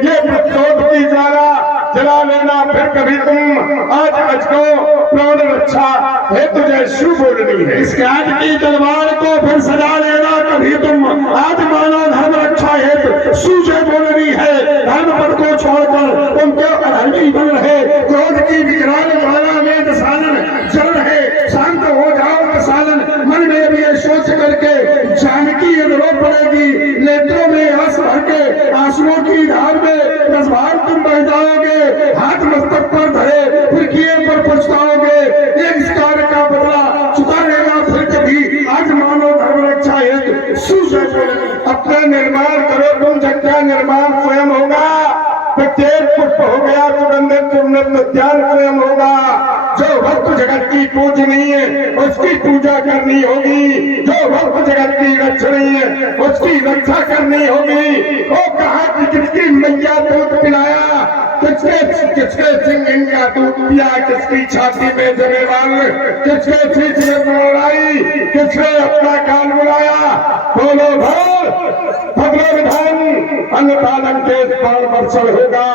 ये प्रतिरोध की ज्वाला जला लेना, फिर कभी तुम आज को प्राण रक्षा हेतु जैसी बोलनी है। इस ज्ञान की तलवार को फिर सजा लेना, कभी तुम आज मानव धर्म रक्षा हेतु सूझे बोलनी है। धर्म पद को छोड़कर तुम क्यों अधर्मी बन रहे, क्रोध की विकराल ज्वाला में दसालन जल रहे, शांत हो जाओ दसालन। मन में भी ये सोच करके जानकी रो पड़ेगी, नेत्रों में आंस भर के आंसुओं की धार में रसभार तुम बह जाओगे, हाथ मस्तक पर धरे फिर किए पर पछताओगे। एक कार्य का बदला चुका लेगा फिर कभी आज मानव धर्म रक्षा हेतु सूझे बोलनी। अपना निर्माण करो, तुम जग का निर्माण स्वयं होगा। प्रत्येक पुष्प हो गया सुगंधित सुगंधित ध्यान स्वयं होगा। जो भक्त जगत की पूजनीय है उसकी पूजा करनी होगी, जो भक्त जगत की रक्षणीय है उसकी रक्षा करनी होगी। वो कहा कि किसकी मैया दूध पिलाया, किसके सिंह का दूध पिया, किसकी छाती में जमेवाल, किसके बीच में बुलाई, किसने अपना कान बुलाया। बोलो भर भद्र विधान अन्न पालन के बाण वर्षण होगा।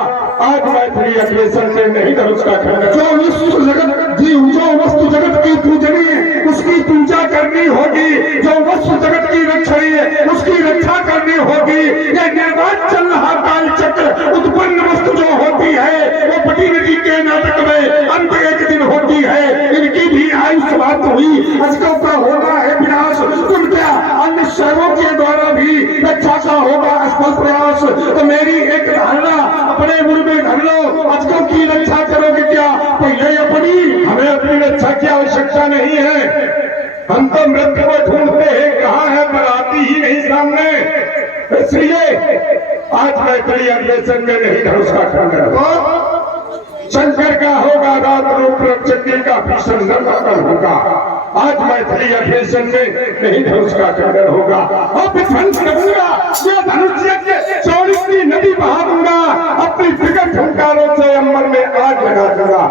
आज मैथिली अधिवेशन में नहीं धनुष का खंडन। जो विश्व जगत जो वस्तु जगत की पूजनी है उसकी पूजा करनी होगी, जो वस्तु जगत की रक्षणी है उसकी रक्षा करनी होगी। ये निर्वाच चल रहा काल चक्र उत्पन्न वस्तु जो होती है वो पटिनटी के नाटक में अंत एक दिन होती है। इनकी भी आयु समाप्त हुई, अजगों का होना है विनाश। तुम क्या अन्य शहरों के द्वारा भी रक्षा का होगा असफल प्रयास। तो मेरी एक धारणा अपने मुंह में धर लो, अजगों की रक्षा करोगे क्या, पहले अपनी। हमें अपनी रक्षा की आवश्यकता नहीं है। हम तो मृत्यु को ढूंढते हैं, कहाँ है पर आती ही नहीं सामने। इसलिए आज मैथिली अधिवेशन में नहीं धनुष का खंडन। शंकर का होगा रात रूप रक्षकी का भीषण नर्मकन होगा। आज मैथिली अधिवेशन में नहीं धनुष का खंडन होगा। और विध्वंस करूंगा, ये धनुष यज्ञ चौड़ी की नदी बहा दूंगा, अपनी विकट हुंकारों से अम्बर में आग लगा दूंगा।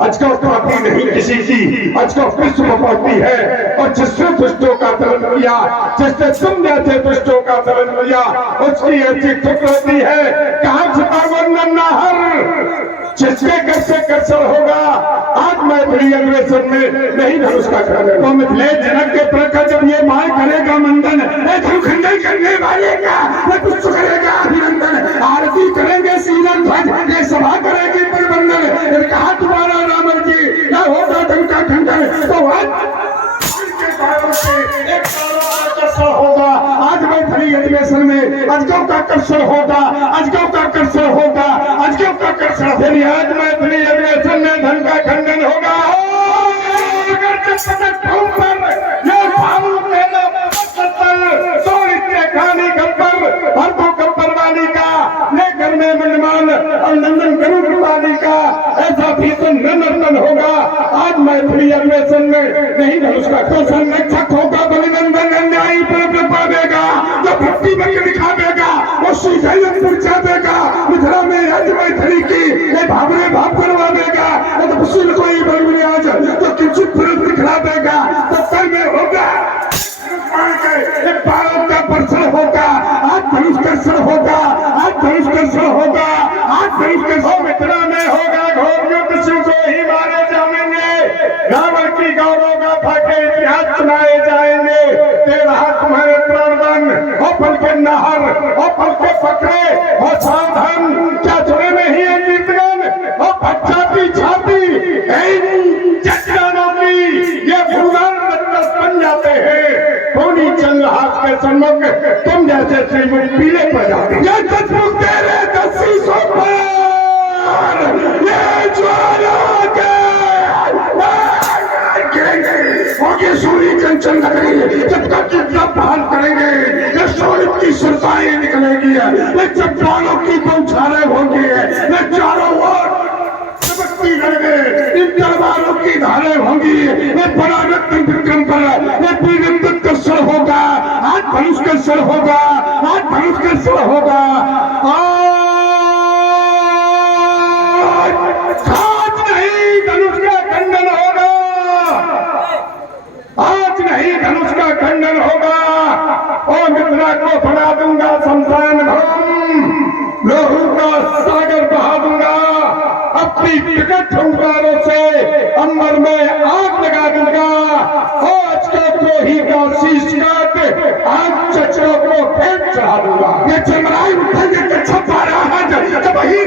अजगौ पाती नहीं किसी की, अजगौ विश्व पाती है। और जिसने दुष्टों का दलन किया, जिसने तुम जैसे दुष्टों का दलन किया, उसकी ऐसी ठुक होती है। कहाँ छिपा वर्णन नाहर, जिसके कैसे कर्षण होगा। आज मैथिली अधिवेशन में नहीं धनुष का खंडन। तो मिथिलेश जनक के प्रखर जब ये मार करेगा मंदन, खंडन करने वाले का कुछ करेगा अभिनंदन। आरती करेंगे सीलन ध्वज, ये सभा करेगी प्रबंधन। कहा तुम्हारा रावण जी क्या होगा धन का खंडन। तो होगा आज मैथिली अधिवेशन में अजगौ का कर्षण होगा, अजगौ का कर्षण होगा, अजगौ का कर्षण। आज मैथिली अधिवेशन में धन का खंडन होगा। खानी गब्बर हर को गब्बर वाली का लेकर में मंडमान और नंदन गरुड़ वाली का ऐसा भीषण नंदन होगा। आज मैथिली अधिवेशन में नहीं धनुष का तो संरक्षक होगा, बलिनंदन अन्यायी पर पावेगा, जो भक्ति बन दिखावेगा वो श्रीजयपुर जावेगा। मिथिला में आज मैथिली की भावने भाव करवा देगा, तो सुन कोई बलबुरी आज तो किसी पुरुष दिखला देगा। तो तय में होगा भारत का वर्षण होगा। आज कर्षण होगा, आज धनुष कर्षण होगा, आज धनुष कर्षण मिथिला में होगा घोर युद्ध, शिव को ही मारे जाएंगे, रावण की गौरव गाथा के इतिहास सुनाए जाएंगे। तेरा तुम्हारे प्राणदान और फल के नहर और फल के पकड़े और सावधान, क्या सुने नहीं है कीर्तन और बच्चाती छाती चट्टानों की ये भूगोल बन जाते हैं। धोनी चंद्र हाथ के सन्मुख तुम जैसे श्रीमुख पीले पड़ जाते। ये सचमुख तेरे दसीसों पर ये ज्वाला के होगी सूर्य कंचन नगरी, जब तक कितना बहाल करेंगे ये शौर्य की सुरताएं निकलेगी, ये चट्टानों की बौछारें होंगी, ये चारों ओर चमकती रहेंगे, इन तलवारों की धारें होंगी, ये परागत विक्रम पर ये पीड़ित कर्षण होगा, आज धनुष कर्षण होगा, आज धनुष कर्षण होगा। आज नहीं धनुष का खंडन होगा, आज नहीं धनुष का खंडन होगा और मिथिला को बना दूंगा शमशान भूमि, लोहू का सागर बहा दूंगा, अपनी विकट हुंकारों से अंबर में आग लगा दूंगा। आज का द्रोही का शीश काट आज चचरों को फेंक चढ़ा दूंगा। ये चमराई उठेंगे कच्छा पा रहा है जब वही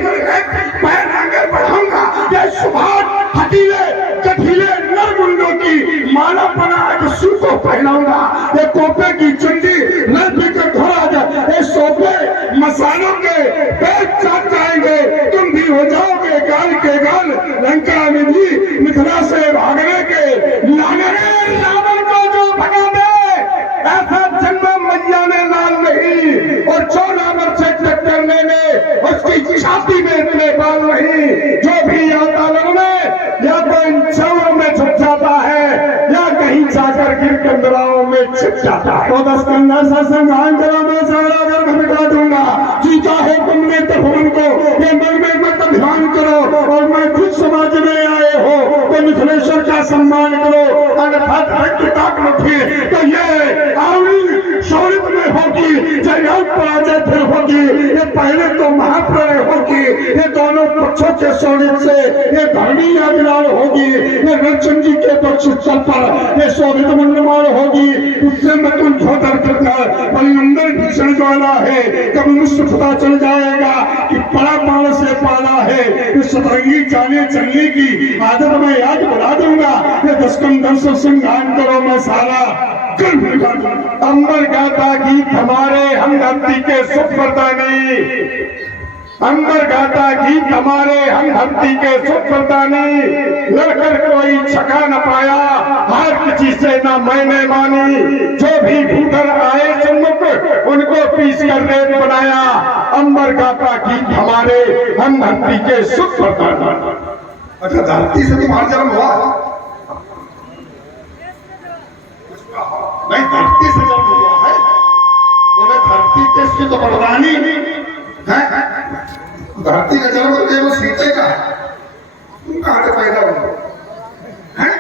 पैर आगे बढ़ाऊंगा, ये सुभाष हटीले कठिले नरगुंडों की माला बना शिव को पहनाऊंगा, ये कोपे की चुंडी न पीकर घोड़ा ये सोपे मसालों के पेट चाट जाएंगे, तुम भी हो जाओगे गाल के गाल लंका में भी मिथिला से भागने के लाने। रावण को जो भगा दे ऐसा जन्म मैया ने लाल नहीं, और 14 वर्ष से टक्करने में उसकी छाती में इतने बाल नहीं। जो भी आता लड़ने या तो इन चौरों में छुप जाता है या कहीं जाकर गिर कंदराओं में छिप जाता है। तो 10 कंधा सा संधान करो, मैं सारा गर्भ मिटा दूंगा। जी चाहे तुमने त्रिभुवन को ये मन में मत ध्यान करो, और मैं खुद समाज में आए हो तो मिथिलेश्वर का सम्मान करो, अन्यथा तो ये आवड़ी शौर्य में होगी, जय पराजय फिर होगी। ये पहले तो महाप्रलय होगी, ये दोनों पक्षों के शौर्य से ये धरणी अभिलाल होगी, ये रणचंद जी के पक्ष स्थल पर ये शोभित मंडमाल होगी। उससे मतुल झोटर करकर परिनंदन भीषण ज्वाला है, कब मुझसे पता चल जाएगा कि बड़ा बाण से पाला है। इस सतरंगी जाने चलने की आदत मैं आज बना दूंगा, ये 10 कंधर से संधान करो, मैं सारा अंबर गाथा गीत हमारे हम धरती के सुखवर्दानी, अंबर गाथा गीत हमारे हम धरती के सुखवर्दानी। लड़कर कोई छका न पाया, हार किसी से ना मैंने मानी, जो भी भूतर आए सन्मुख उनको पीस कर रेत बनाया। अंबर गाथा गीत हमारे हम धरती के सुखवर्दानी। अच्छा, धरती से तुम्हारा जन्म हुआ? नहीं, धरती से जन्म हुआ है। बोले धरती के सुख वरदानी है। धरती का जन्म केवल सीते का है, तुम कहां से पैदा हुए हैं?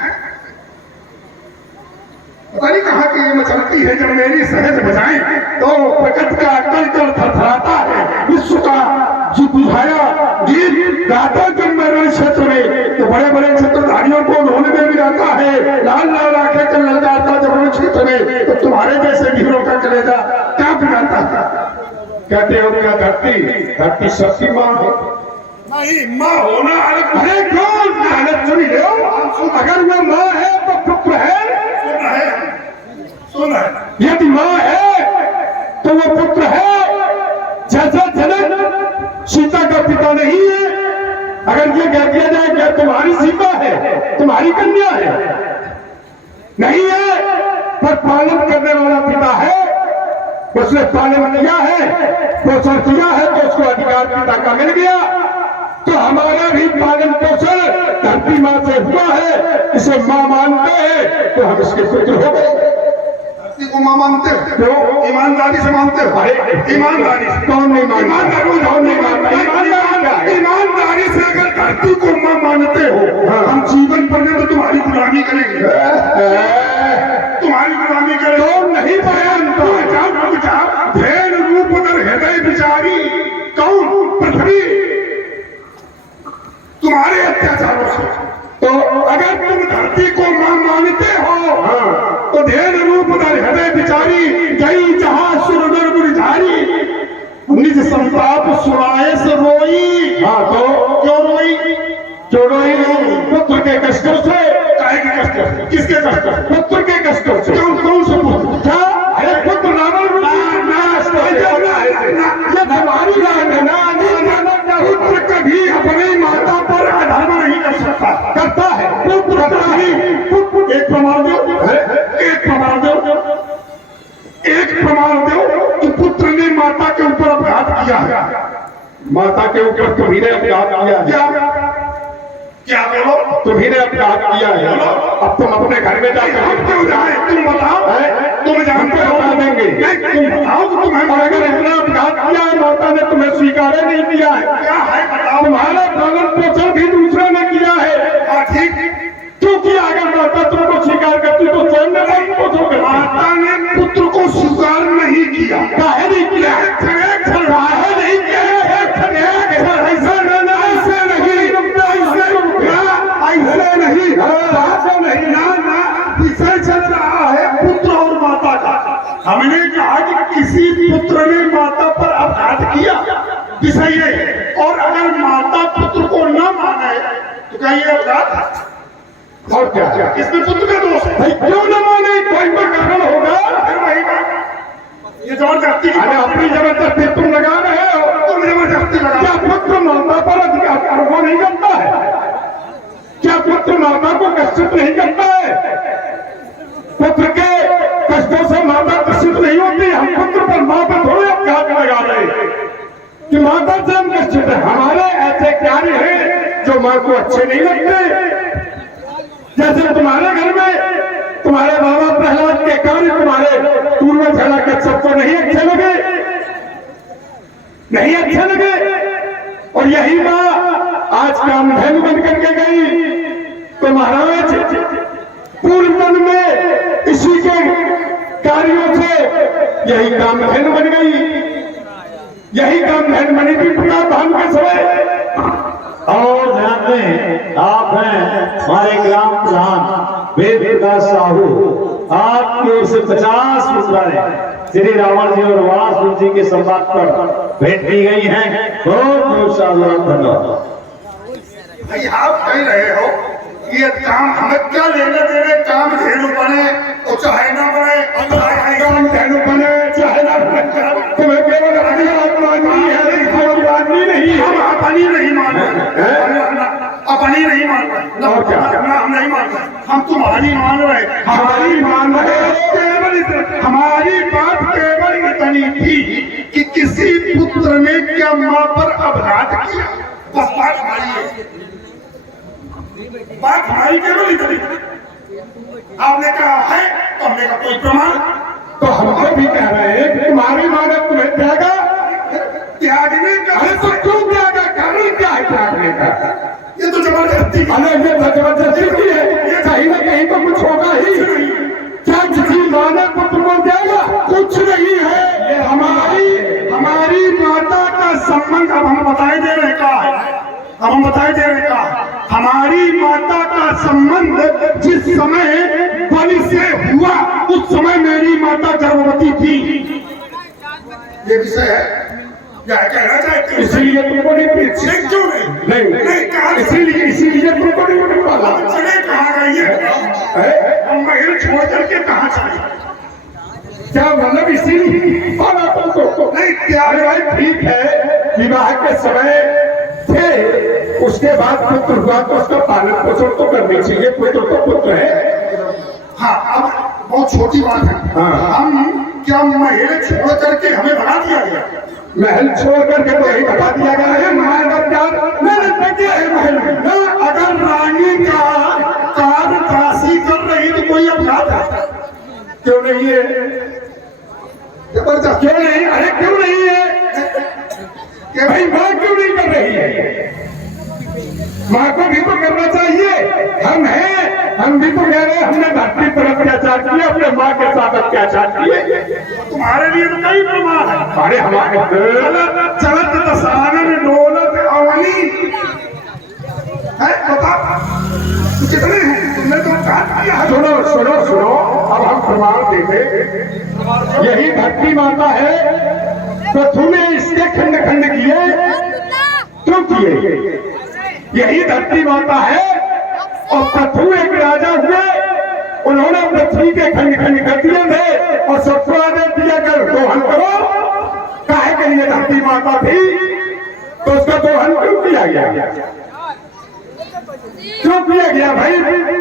पता नहीं कहां की ये मचलती है, जब मेरी सहज बजाएं तो प्रकृति का कल थरथराता है। विश्व का जो बुझाया गीत गाता जब मैं रण क्षेत्र में, तो बड़े बड़े क्षेत्रधारियों को ढोने में भी रहता है, लाल लाल आंखें कर लग जाता जब रण क्षेत्र में, तो तुम्हारे जैसे वीरों का कलेजा क्या बिगाड़ता था। कहते हो क्या धरती सबकी माँ है? नहीं, माँ होना अलग है। क्यों अलग सुनी ले? अगर वो माँ है तो पुत्र है। सुना है, यदि माँ है तो वो पुत्र है। जैसा जनक सीता का पिता नहीं है, अगर ये कह दिया जाए कि तुम्हारी सीता है, तुम्हारी कन्या है, नहीं है, पर पालन करने वाला पिता है, उसने पालन किया है, पोषण किया है, तो उसको अधिकार पिता का मिल गया। तो हमारा भी पालन पोषण धरती माँ से हुआ है, इसे माँ मानते हैं तो हम इसके पुत्र हो गए। धरती को माँ मानते हो? तो ईमानदारी से मानते हो? अरे ईमानदारी से कौन नहीं मानता? ईमानदारी से अगर धरती को माँ मानते हो, हम जीवन पर्यंत तो तुम्हारी गुलामी करेंगे, तुम्हारी गुलामी करेंगे। तो नहीं पाया भेद रूप उधर हृदय निज संताप सुनाए से रोई। हाँ तो क्यों रोई? क्यों रोई? पुत्र के कष्टों से। काहे के कष्ट से? किसके कष्ट से? पुत्र के कष्टों से। क्यों? कौन से पुत्र? क्या? अरे पुत्र रावण ये हमारी रान है ना। पुत्र कभी अपनी माता पर अधर्म नहीं कर सकता। करता है पुत्र कभी। एक प्रमाण दो, एक प्रमाण दो, एक प्रमाण दो कि पुत्र ने माता के ऊपर अपराध किया है। माता के ऊपर तुम्ही ने अपराध किया है। क्या बोलो? तुम्ही ने अपराध किया है। अब तुम अपने घर में जाकर क्यों जाए? तुम बताओ। तुम जानते हो? बता देंगे। तुम बताओ कि तुम्हें और अगर इतना अपराध किया है माता ने तुम्हें स्वीकार नहीं किया है। क्या है बताओ। तुम्हारा पालन पोषण भी दूसरे ने किया है। ठीक। क्योंकि अगर माता तुमको स्वीकार करती तो स्वयं ने पालन पोषण करती। माता ने पुत्र को स्वीकार नहीं किया। काहे नहीं किया? काहे नहीं किया? ऐसे नहीं ना विषय चल रहा है पुत्र और माता का। हमने कहा कि किसी पुत्र ने माता पर अपराध किया, विषय ये है। और अगर माता पुत्र को न माने तो क्या ये अपराध? और क्या? इसमें पुत्र का दोष है। भाई क्यों न माने? कोई तो कारण होगा। फिर वही बात, ये जबरदस्ती। अरे अपनी जबरदस्ती तुम लगा रहे हो। तुम जबरदस्ती लगा। क्या पुत्र माता पर अधिकार वो नहीं करता है? क्या पुत्र माता को कष्टित नहीं करता है? पुत्र के कष्टों से माता कष्टित नहीं होती। हम पुत्र पर मां पर थोड़े अपघात लगा रहे हैं कि माता से हम कष्टित है। हमारे ऐसे कार्य हैं जो मां को अच्छे नहीं लगते। जैसे तुम्हारे घर में तुम्हारे बाबा प्रहलाद के कार्य तुम्हारे पूर्वज हिरण्यकश्यप को नहीं अच्छे लगे, नहीं अच्छे लगे। और यही मां आज कामधेनु बन करके गई तो महाराज पूर्व मन में इसी के कार्यों से यही कामधेनु बन गई। यही कामधेनु बनी थी प्रताप धाम के समय। और ध्यान दें, आप हैं हमारे ग्राम प्रधान वेद प्रकाश साहू। आपकी ओर से 50 मुद्राएं श्री रावण जी और वाणासुर जी के संवाद पर भेंट की गई हैं। बहुत बहुत धन्यवाद। भाई आप कह रहे हो ये काम हमें क्या लेने देने? काम धेनु बने और चाहे ना बने, काम धेनु बने चाहे ना बने, तुम्हें केवल अधिकार माननी है, अपनी नहीं। हम अपनी नहीं मान रहे, अपनी नहीं मान रहे। और क्या? हम नहीं मान रहे, हम तुम्हारी मान रहे। हमारी मान रहे। केवल हमारी बात केवल इतनी थी कि किसी पुत्र ने क्या मां पर अपराध किया, बस बात हमारी है। बात हमारी केवल इतनी। आपने कहा है तो हमने कहा कोई प्रमाण? तो हमको भी कह रहे हैं कि तुम्हारी मां ने तुम्हें त्यागा। त्यागने का? अरे तो क्यों त्यागा? कारण क्या है त्यागने का? ये तो जबरदस्ती। अरे ये जबरदस्ती की है। ये कहीं ना कहीं तो कुछ होगा ही। क्या किसी मां ने पुत्र को त्यागा? कुछ नहीं है। ये हमारी माता का संबंध अब हम बताए दे रहे का है। अब हम बताए दे रहे का हमारी माता का संबंध जिस समय बलि से हुआ उस समय मेरी माता गर्भवती थी। ये विषय है। क्या कहना चाहते हो? इसीलिए तुमको नहीं पीछे क्यों नहीं कहा? इसीलिए तुमको नहीं पीछे वाला। चले कहाँ गई है? हम महल छोड़ करके कहाँ चले? क्या मतलब? इसीलिए और तुमको नहीं त्याग। भाई ठीक है, विवाह के समय थे, उसके बाद पुत्र हुआ तो उसका पालन पोषण तो करनी चाहिए। पुत्र तो पुत्र है। हाँ, अब बहुत छोटी बात है। हाँ। हम क्या महल छोड़ करके हमें भगा दिया गया? महल छोड़ करके तो यही बता दिया गया है। मैंने देखिए है महल में ना, अगर रानी का कार्य दासी कर रही तो कोई अपराध है? क्यों नहीं है? जबरदस्त क्यों नहीं? अरे क्यों नहीं है? कि भाई माँ क्यों नहीं कर रही है? माँ को भी तो करना चाहिए। हम हैं, हम भी तो कह रहे हैं हमने धरती पर अत्याचार किया, अपने माँ के साथ अत्याचार किए। तुम्हारे लिए तो कई प्रमाण है। अरे हमारे चलत दसानन डोलत अवनी है। बता कितने हैं? तुमने तो कहा किया। सुनो सुनो सुनो, अब हम प्रमाण देते। यही धरती माता है तो तूने इसके खंड खंड किए क्यों किए? यही धरती माता है और पृथु एक राजा हुए, उन्होंने पृथ्वी के खंड खंड कर दिए थे और सबको आदेश दिया कर दोहन करो। काहे के लिए धरती माता थी तो उसका दोहन क्यों किया गया? क्यों किया गया भाई?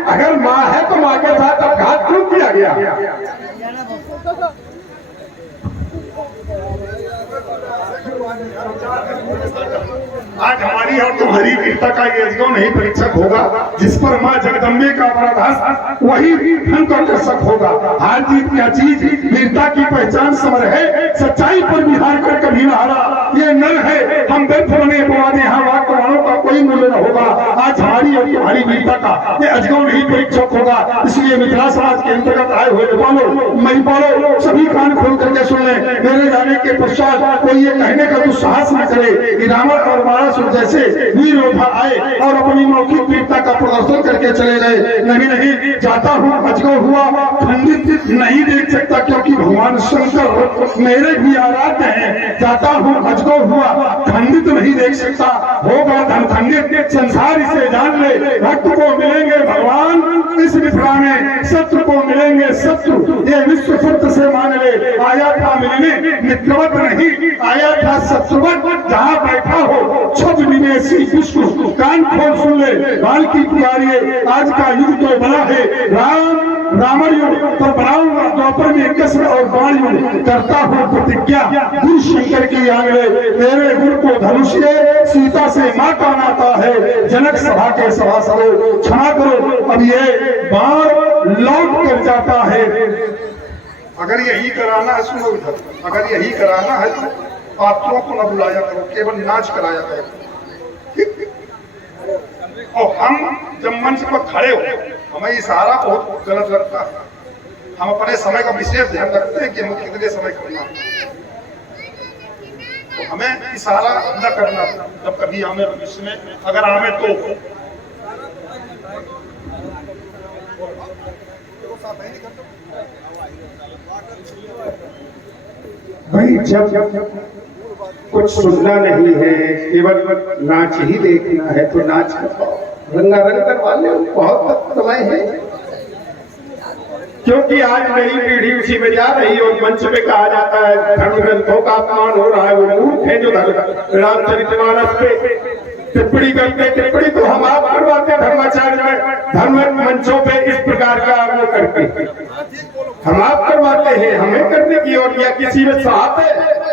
अगर माँ है तो माँ के साथ अपघात क्यों किया गया? आज हमारी और तुम्हारी वीरता का ये अजगौ नहीं परीक्षक होगा, जिस पर माँ जगदम्बे का पराभस वही धन का दर्शक होगा। हार जीत क्या चीज, वीरता की पहचान समर है, सच्चाई पर भी हार कर कभी न हारा ये नर है। हम व्यर्थ बने अपवादे, यहाँ वाक प्रमाणों का कोई मूल्य न होगा। आज हमारी और तुम्हारी वीरता का ये अजगौ नहीं परीक्षक होगा। इसलिए मिथिला समाज के अंतर्गत आए हुए जवानों, महिपालों, सभी कान खोल करके सुन ले। मेरे जाने के पश्चात कोई ये कहने का दुस्साहस न करे कि रावण और बाणासुर जैसे वीर योद्धा आए और अपनी मौखिक वीरता का प्रदर्शन करके चले गए। नहीं नहीं, जाता हूँ अजगौ हुआ खंडित नहीं देख सकता, क्योंकि भगवान शंकर मेरे भी आराध्य हैं। जाता हूँ अजगौ हुआ खंडित नहीं देख सकता, होगा धन खंडित संसार इसे जान ले। भक्त को मिलेंगे भगवान इस मिथिला में, शत्रु को मिलेंगे शत्रु ये विश्व सत्य से मान ले। आया था मिलने मित्रवत नहीं, आया था शत्रुवत। जहाँ बैठा हो छद विदेशी विश्व, कान खोल सुन ले बाल की पुकारिए। आज का युग तो बड़ा है रावण युग, पर बनाऊंगा द्वापर में कृष्ण और बाण युग। करता हूँ प्रतिज्ञा गुरु शंकर की आंगले, मेरे गुरु को धनुष्य सीता से माँ का नाता है। जनक सभा के सभासदों क्षमा करो, अब ये बाण लौट कर जाता है। अगर यही कराना है, सुनो इधर, अगर यही कराना है तो पात्रों को न बुलाया करो, केवल नाच कराया करो। और हम जब मंच पर खड़े हो, हमें इशारा बहुत गलत लगता है। हम अपने समय का विशेष ध्यान रखते हैं कि हमें कितने समय करना है, तो हमें इशारा न करना जब कभी हमें भविष्य में अगर हमें तो भाई जब कुछ सुनना नहीं है, केवल नाच ही देखना है तो नाच रंगारंग करवा ले, बहुत समय है। क्योंकि आज नई पीढ़ी उसी में जा रही और मंच पे कहा जाता है धर्म ग्रंथों का अपमान हो रहा है। वो मूर्ख है जो रामचरितमानस पे टिप्पणी करते, टिप्पणी तो हम आप करवाते धर्माचार्य में, धर्म मंचों पे इस प्रकार का वो करके हम आप करवाते हैं, हमें करने की और या किसी में साथ है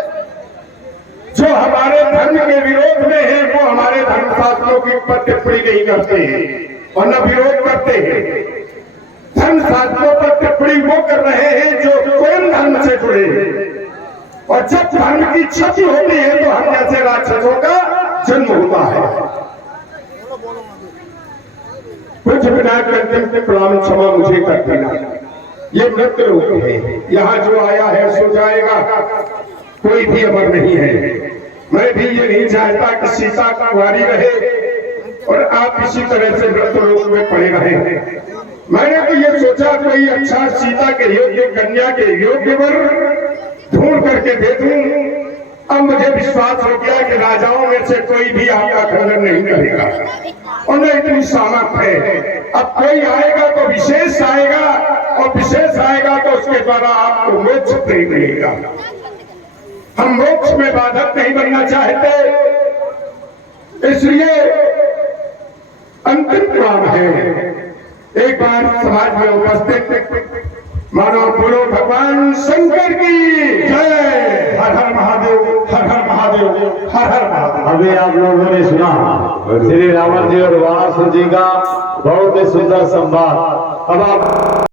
जो हमारे धर्म के विरोध में है, वो हमारे धर्म शास्त्रों के ऊपर टिप्पणी नहीं करते हैं और न विरोध करते हैं। धर्म शास्त्रों पर टिप्पणी वो कर रहे हैं जो स्वयं धर्म से जुड़े हैं, और जब धर्म की क्षति होती है तो हम जैसे राक्षसों का जन्म होता है। कुछ बिना करते प्रणाम क्षमा मुझे कर देना। ये मृत्यु रूप है, यहाँ जो आया है सो जाएगा, कोई भी अमर नहीं है। मैं भी ये नहीं चाहता कि सीता कुंवारी रहे और आप इसी तरह से मृत्यु रूप में पड़े रहे। मैंने तो ये सोचा कोई अच्छा सीता के योग्य कन्या के योग्य वर ढूंढ करके दे दूं। अब मुझे विश्वास हो गया कि राजाओं में से कोई भी आपका खंडन नहीं करेगा, उन्हें इतनी सामर्थ है। अब कोई आएगा तो विशेष आएगा, और विशेष आएगा तो उसके द्वारा आपको मोक्ष नहीं मिलेगा। हम मोक्ष में बाधक नहीं बनना चाहते, इसलिए अंतिम प्रणाम है। एक बार समाज में उपस्थित मानो बोलो भगवान शंकर की जय। हर हर महादेव, हर हर महादेव, हर हर महादेव। अभी आप लोगों ने सुना श्री रावण जी और बाणासुर जी का बहुत ही सुंदर संवाद। अब आप